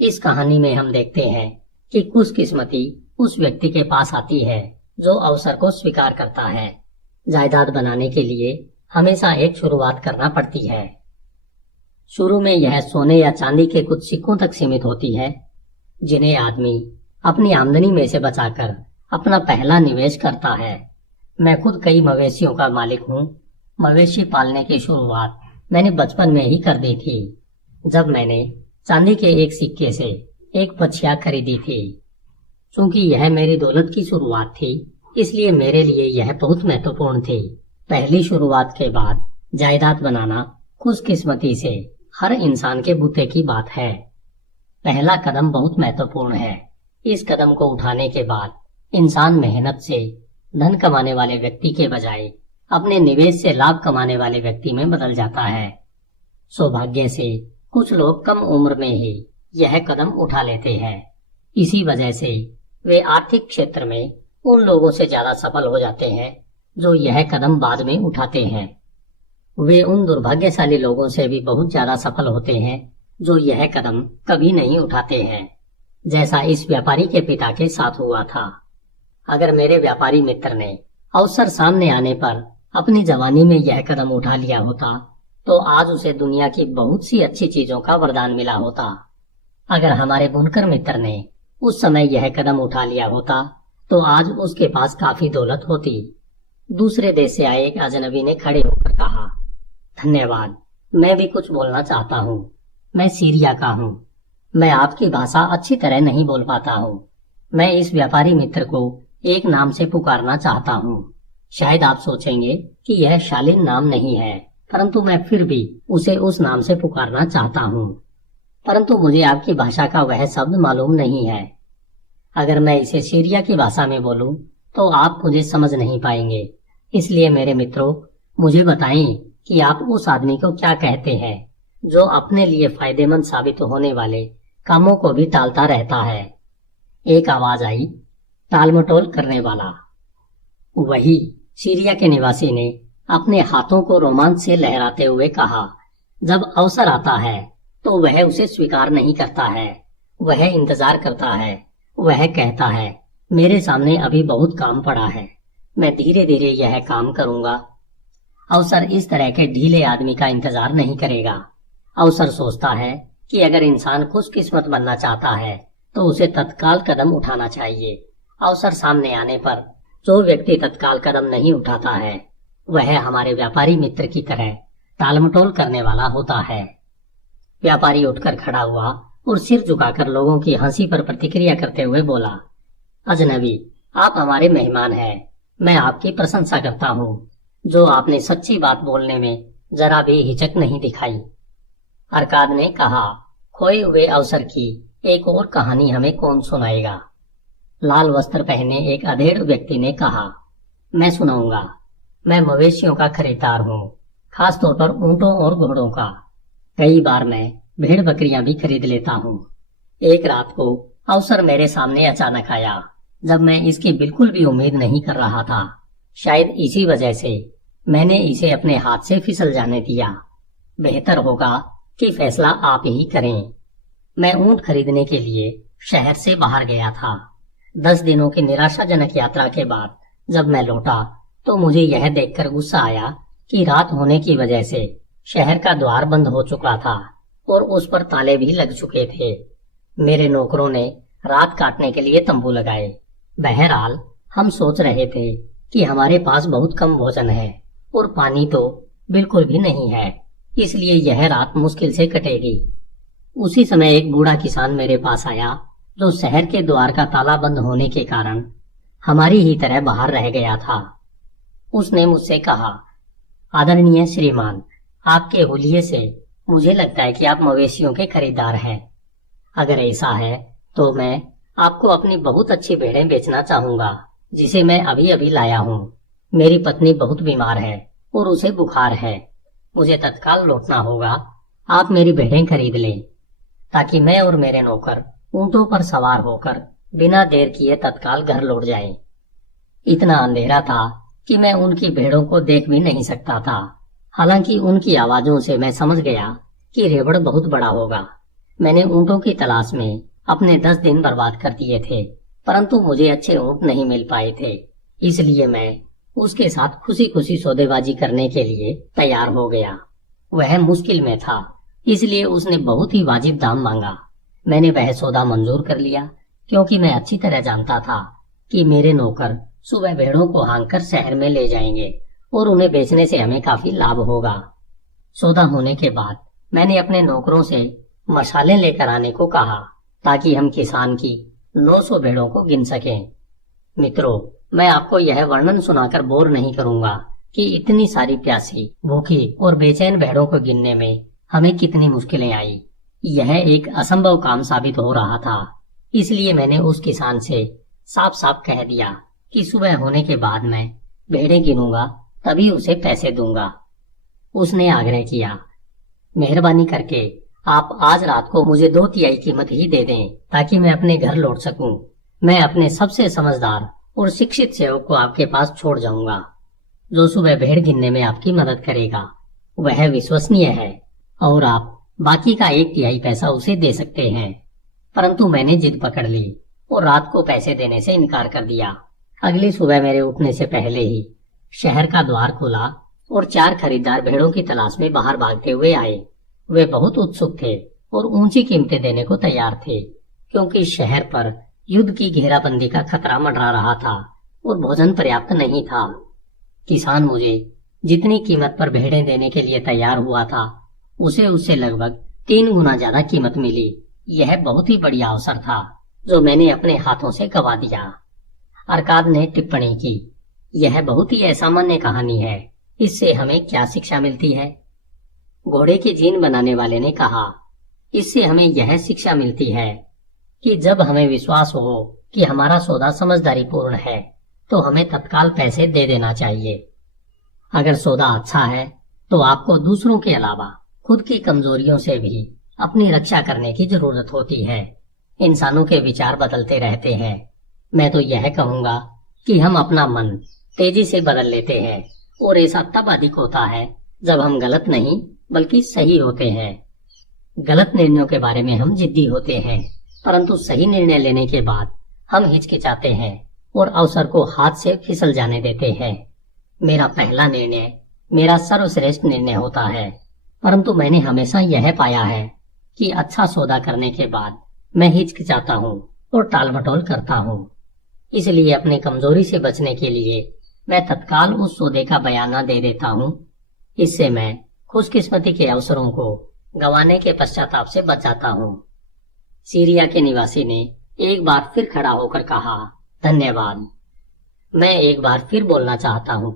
इस कहानी में हम देखते हैं कि खुशकिस्मती उस व्यक्ति के पास आती है जो अवसर को स्वीकार करता है। जायदाद बनाने के लिए हमेशा एक शुरुआत करना पड़ती है। शुरू में यह सोने या चांदी के कुछ सिक्कों तक सीमित होती है जिन्हें आदमी अपनी आमदनी में से बचाकर अपना पहला निवेश करता है। मैं खुद कई मवेशियों का मालिक हूँ। मवेशी पालने की शुरुआत मैंने बचपन में ही कर दी थी, जब मैंने चांदी के एक सिक्के से एक बछिया खरीदी थी। चूंकि यह मेरी दौलत की शुरुआत थी, इसलिए मेरे लिए यह बहुत महत्वपूर्ण थी। पहली शुरुआत के बाद जायदाद बनाना खुशकिस्मती से हर इंसान के बूते की बात है। पहला कदम बहुत महत्वपूर्ण है। इस कदम को उठाने के बाद इंसान मेहनत से धन कमाने वाले व्यक्ति के बजाय अपने निवेश से लाभ कमाने वाले व्यक्ति में बदल जाता है। सौभाग्य से कुछ लोग कम उम्र में ही यह कदम उठा लेते हैं। इसी वजह से वे आर्थिक क्षेत्र में उन लोगों से ज्यादा सफल हो जाते हैं जो यह कदम बाद में उठाते हैं। वे उन दुर्भाग्यशाली लोगों से भी बहुत ज्यादा सफल होते हैं जो यह कदम कभी नहीं उठाते हैं। जैसा इस व्यापारी के पिता के साथ हुआ था। अगर मेरे व्यापारी मित्र ने अवसर सामने आने पर अपनी जवानी में यह कदम उठा लिया होता तो आज उसे दुनिया की बहुत सी अच्छी चीजों का वरदान मिला होता। अगर हमारे बुनकर मित्र ने उस समय यह कदम उठा लिया होता तो आज उसके पास काफी दौलत होती। दूसरे देश से आए एक अजनबी ने खड़े होकर कहा, धन्यवाद, मैं भी कुछ बोलना चाहता हूँ। मैं सीरिया का हूँ। मैं आपकी भाषा अच्छी तरह नहीं बोल पाता हूँ। मैं इस व्यापारी मित्र को एक नाम से पुकारना चाहता हूँ। शायद आप सोचेंगे कि यह शालीन नाम नहीं है, परंतु मैं फिर भी उसे उस नाम से पुकारना चाहता हूँ। परंतु मुझे आपकी भाषा का वह शब्द मालूम नहीं है। अगर मैं इसे सीरिया की भाषा में बोलूं तो आप मुझे समझ नहीं पाएंगे। इसलिए मेरे मित्रों, मुझे बताएं कि आप उस आदमी को क्या कहते हैं जो अपने लिए फायदेमंद साबित होने वाले कामों को भी टालता रहता है। एक आवाज आई, टालमटोल करने वाला। वही सीरिया के निवासी ने अपने हाथों को रोमांच से लहराते हुए कहा, जब अवसर आता है तो वह उसे स्वीकार नहीं करता है। वह इंतजार करता है। वह कहता है, मेरे सामने अभी बहुत काम पड़ा है, मैं धीरे धीरे यह काम करूंगा। अवसर इस तरह के ढीले आदमी का इंतजार नहीं करेगा। अवसर सोचता है कि अगर इंसान खुशकिस्मत बनना चाहता है तो उसे तत्काल कदम उठाना चाहिए। अवसर सामने आने पर जो व्यक्ति तत्काल कदम नहीं उठाता है वह हमारे व्यापारी मित्र की तरह टालमटोल करने वाला होता है। व्यापारी उठकर खड़ा हुआ और सिर झुकाकर लोगों की हंसी पर प्रतिक्रिया करते हुए बोला, अजनबी, आप हमारे मेहमान हैं। मैं आपकी प्रशंसा करता हूँ जो आपने सच्ची बात बोलने में जरा भी हिचक नहीं दिखाई। अरकाद ने कहा, खोए हुए अवसर की एक और कहानी हमें कौन सुनाएगा? लाल वस्त्र पहने एक अधेड़ व्यक्ति ने कहा, मैं सुनाऊंगा। मैं मवेशियों का खरीदार हूँ, खास तौर पर ऊंटों और घोड़ों का। कई बार मैं भेड़ बकरियां भी खरीद लेता हूँ। एक रात को अवसर मेरे सामने अचानक आया जब मैं इसकी बिल्कुल भी उम्मीद नहीं कर रहा था। शायद इसी वजह से मैंने इसे अपने हाथ से फिसल जाने दिया। बेहतर होगा कि फैसला आप ही करें। मैं ऊंट खरीदने के लिए शहर से बाहर गया था। 10 दिनों की निराशाजनक यात्रा के बाद जब मैं लौटा तो मुझे यह देखकर गुस्सा आया कि रात होने की वजह से शहर का द्वार बंद हो चुका था और उस पर ताले भी लग चुके थे। मेरे नौकरों ने रात काटने के लिए तंबू लगाए। बहरहाल हम सोच रहे थे कि हमारे पास बहुत कम भोजन है और पानी तो बिल्कुल भी नहीं है, इसलिए यह रात मुश्किल से कटेगी। उसी समय एक बूढ़ा किसान मेरे पास आया जो शहर के द्वार का ताला बंद होने के कारण हमारी ही तरह बाहर रह गया था। उसने मुझसे कहा, आदरणीय श्रीमान, आपके हुलिये से मुझे लगता है कि आप मवेशियों के खरीदार हैं। अगर ऐसा है तो मैं आपको अपनी बहुत अच्छी भेड़ें बेचना चाहूंगा जिसे मैं अभी अभी लाया हूँ। मेरी पत्नी बहुत बीमार है और उसे बुखार है। मुझे तत्काल लौटना होगा। आप मेरी भेड़ें खरीद लें ताकि मैं और मेरे नौकर ऊंटों पर सवार होकर बिना देर किए तत्काल घर लौट जाएं। इतना अंधेरा था कि मैं उनकी भेड़ों को देख भी नहीं सकता था। हालांकि उनकी आवाजों से मैं समझ गया कि रेवड़ बहुत बड़ा होगा। मैंने ऊंटों की तलाश में अपने 10 दिन बर्बाद कर दिए थे, परंतु मुझे अच्छे ऊंट नहीं मिल पाए थे। इसलिए मैं उसके साथ खुशी खुशी सौदेबाजी करने के लिए तैयार हो गया। वह मुश्किल में था, इसलिए उसने बहुत ही वाजिब दाम मांगा। मैंने वह सौदा मंजूर कर लिया क्योंकि मैं अच्छी तरह जानता था कि मेरे नौकर सुबह भेड़ों को हाँककर शहर में ले जाएंगे और उन्हें बेचने से हमें काफी लाभ होगा। सौदा होने के बाद मैंने अपने नौकरों से मशालें लेकर आने को कहा ताकि हम किसान की 900 भेड़ों को गिन सकें। मित्रों, मैं आपको यह वर्णन सुनाकर बोर नहीं करूंगा कि इतनी सारी प्यासी, भूखी और बेचैन भेड़ों को गिनने में हमें कितनी मुश्किलें आई। यह एक असंभव काम साबित हो रहा था। इसलिए मैंने उस किसान से साफ साफ कह दिया कि सुबह होने के बाद मैं भेड़ें गिनूंगा, तभी उसे पैसे दूंगा। उसने आग्रह किया, मेहरबानी करके आप आज रात को मुझे 2/3 कीमत ही दे दें ताकि मैं अपने घर लौट सकूं। मैं अपने सबसे समझदार और शिक्षित सेवक को आपके पास छोड़ जाऊंगा जो सुबह भेड़ गिनने में आपकी मदद करेगा। वह विश्वसनीय है और आप बाकी का 1/3 पैसा उसे दे सकते हैं। परंतु मैंने जिद पकड़ ली और रात को पैसे देने से इनकार कर दिया। अगली सुबह मेरे उठने से पहले ही शहर का द्वार खुला और 4 खरीदार भेड़ों की तलाश में बाहर भागते हुए आए। वे बहुत उत्सुक थे और ऊंची कीमतें देने को तैयार थे, क्योंकि शहर पर युद्ध की घेराबंदी का खतरा मंडरा रहा था और भोजन पर्याप्त नहीं था। किसान मुझे जितनी कीमत पर भेड़ें देने के लिए तैयार हुआ था, उसे उससे लगभग 3 गुना ज्यादा कीमत मिली। यह बहुत ही बढ़िया अवसर था जो मैंने अपने हाथों से गवा दिया। अरकाद ने टिप्पणी की, यह बहुत ही असामान्य कहानी है, इससे हमें क्या शिक्षा मिलती है? घोड़े की जीन बनाने वाले ने कहा, इससे हमें यह शिक्षा मिलती है कि जब हमें विश्वास हो कि हमारा सौदा समझदारी पूर्ण है तो हमें तत्काल पैसे दे देना चाहिए। अगर सौदा अच्छा है तो आपको दूसरों के अलावा खुद की कमजोरियों से भी अपनी रक्षा करने की जरूरत होती है। इंसानों के विचार बदलते रहते हैं। मैं तो यह कहूंगा कि हम अपना मन तेजी से बदल लेते हैं और ऐसा तब अधिक होता है जब हम गलत नहीं बल्कि सही होते हैं। गलत निर्णयों के बारे में हम जिद्दी होते हैं, परंतु सही निर्णय लेने के बाद हम हिचकिचाते हैं और अवसर को हाथ से फिसल जाने देते हैं। मेरा पहला निर्णय मेरा सर्वश्रेष्ठ निर्णय होता है, परंतु मैंने हमेशा यह पाया है कि अच्छा सौदा करने के बाद मैं हिचकिचाता हूँ और टालमटोल करता हूँ। इसलिए अपनी कमजोरी से बचने के लिए मैं तत्काल उस सौदे का बयाना दे देता हूँ। इससे मैं खुशकिस्मती के अवसरों को गंवाने के पश्चाताप से बच जाता हूँ। सीरिया के निवासी ने एक बार फिर खड़ा होकर कहा, धन्यवाद। मैं एक बार फिर बोलना चाहता हूँ,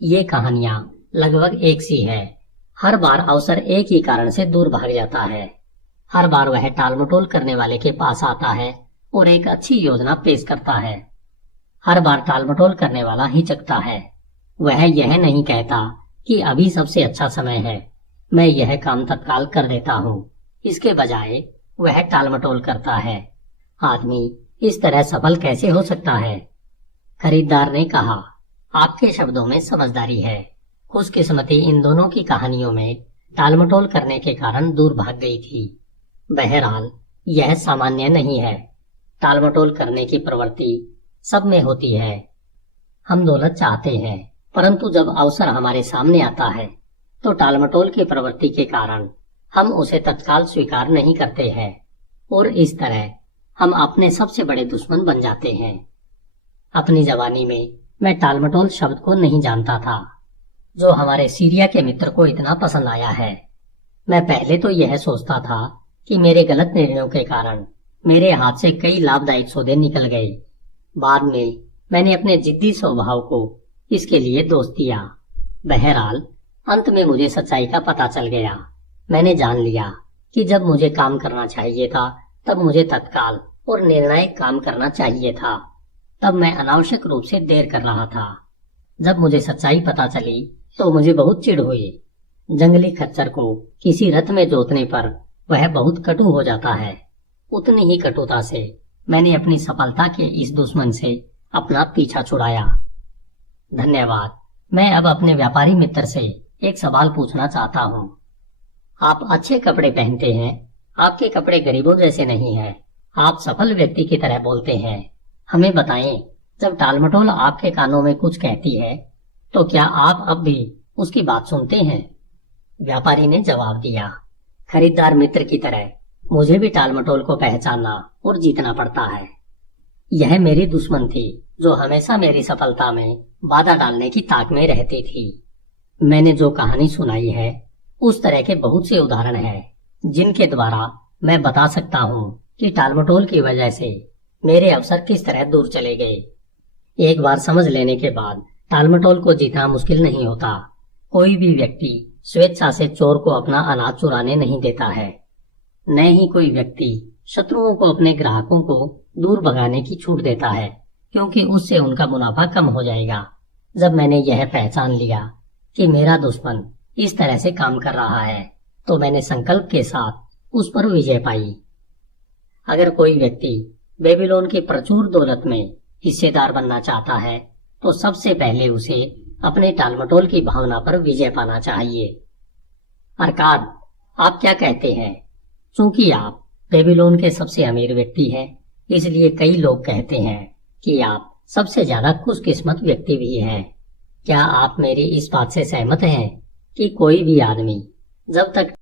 ये कहानियां लगभग एक सी है। हर बार अवसर एक ही कारण से दूर भाग जाता है। हर बार वह टालमटोल करने वाले के पास आता है और एक अच्छी योजना पेश करता है। हर बार टालमटोल करने वाला हिचकता है। वह यह नहीं कहता कि अभी सबसे अच्छा समय है, मैं यह काम तत्काल कर देता हूँ। इसके बजाय वह टालमटोल करता है। आदमी इस तरह सफल कैसे हो सकता है? खरीदार ने कहा, आपके शब्दों में समझदारी है। खुशकिस्मती इन दोनों की कहानियों में टालमटोल करने के कारण दूर भाग गई थी। बहरहाल यह सामान्य नहीं है। टालमटोल करने की प्रवृत्ति सब में होती है। हम दौलत चाहते हैं, परंतु जब अवसर हमारे सामने आता है तो टालमटोल की प्रवृत्ति के कारण हम उसे तत्काल स्वीकार नहीं करते हैं और इस तरह हम अपने सबसे बड़े दुश्मन बन जाते हैं। अपनी जवानी में मैं टालमटोल शब्द को नहीं जानता था, जो हमारे सीरिया के मित्र को इतना पसंद आया है। मैं पहले तो यह सोचता था कि मेरे गलत निर्णयों के कारण मेरे हाथ से कई लाभदायक सौदे निकल गए। बाद में मैंने अपने जिद्दी स्वभाव को इसके लिए दोष दिया। बहरहाल अंत में मुझे सच्चाई का पता चल गया। मैंने जान लिया कि जब मुझे काम करना चाहिए था तब मुझे तत्काल और निर्णायक काम करना चाहिए था। तब मैं अनावश्यक रूप से देर कर रहा था। जब मुझे सच्चाई पता चली तो मुझे बहुत चिढ़ हुई। जंगली खच्चर को किसी रथ में जोतने पर वह बहुत कटु हो जाता है। उतनी ही कटुता से मैंने अपनी सफलता के इस दुश्मन से अपना पीछा छुड़ाया। धन्यवाद। मैं अब अपने व्यापारी मित्र से एक सवाल पूछना चाहता हूँ। आप अच्छे कपड़े पहनते हैं। आपके कपड़े गरीबों जैसे नहीं हैं। आप सफल व्यक्ति की तरह बोलते हैं। हमें बताएं, जब टालमटोल आपके कानों में कुछ कहती है तो क्या आप अब भी उसकी बात सुनते हैं? व्यापारी ने जवाब दिया, खरीदार मित्र की तरह मुझे भी टालमटोल को पहचानना और जीतना पड़ता है। यह मेरी दुश्मन थी जो हमेशा मेरी सफलता में बाधा डालने की ताक में रहती थी। मैंने जो कहानी सुनाई है उस तरह के बहुत से उदाहरण हैं जिनके द्वारा मैं बता सकता हूँ कि टालमटोल की वजह से मेरे अवसर किस तरह दूर चले गए। एक बार समझ लेने के बाद टालमटोल को जीतना मुश्किल नहीं होता। कोई भी व्यक्ति स्वेच्छा से चोर को अपना अनाज चुराने नहीं देता है। न ही कोई व्यक्ति शत्रुओं को अपने ग्राहकों को दूर भगाने की छूट देता है, क्योंकि उससे उनका मुनाफा कम हो जाएगा। जब मैंने यह पहचान लिया कि मेरा दुश्मन इस तरह से काम कर रहा है तो मैंने संकल्प के साथ उस पर विजय पाई। अगर कोई व्यक्ति बेबीलोन की प्रचुर दौलत में हिस्सेदार बनना चाहता है तो सबसे पहले उसे अपने टालमटोल की भावना पर विजय पाना चाहिए। अरकाद, आप क्या कहते हैं? चूंकि आप बेबीलोन के सबसे अमीर व्यक्ति हैं, इसलिए कई लोग कहते हैं कि आप सबसे ज्यादा खुशकिस्मत व्यक्ति भी हैं। क्या आप मेरी इस बात से सहमत हैं कि कोई भी आदमी जब तक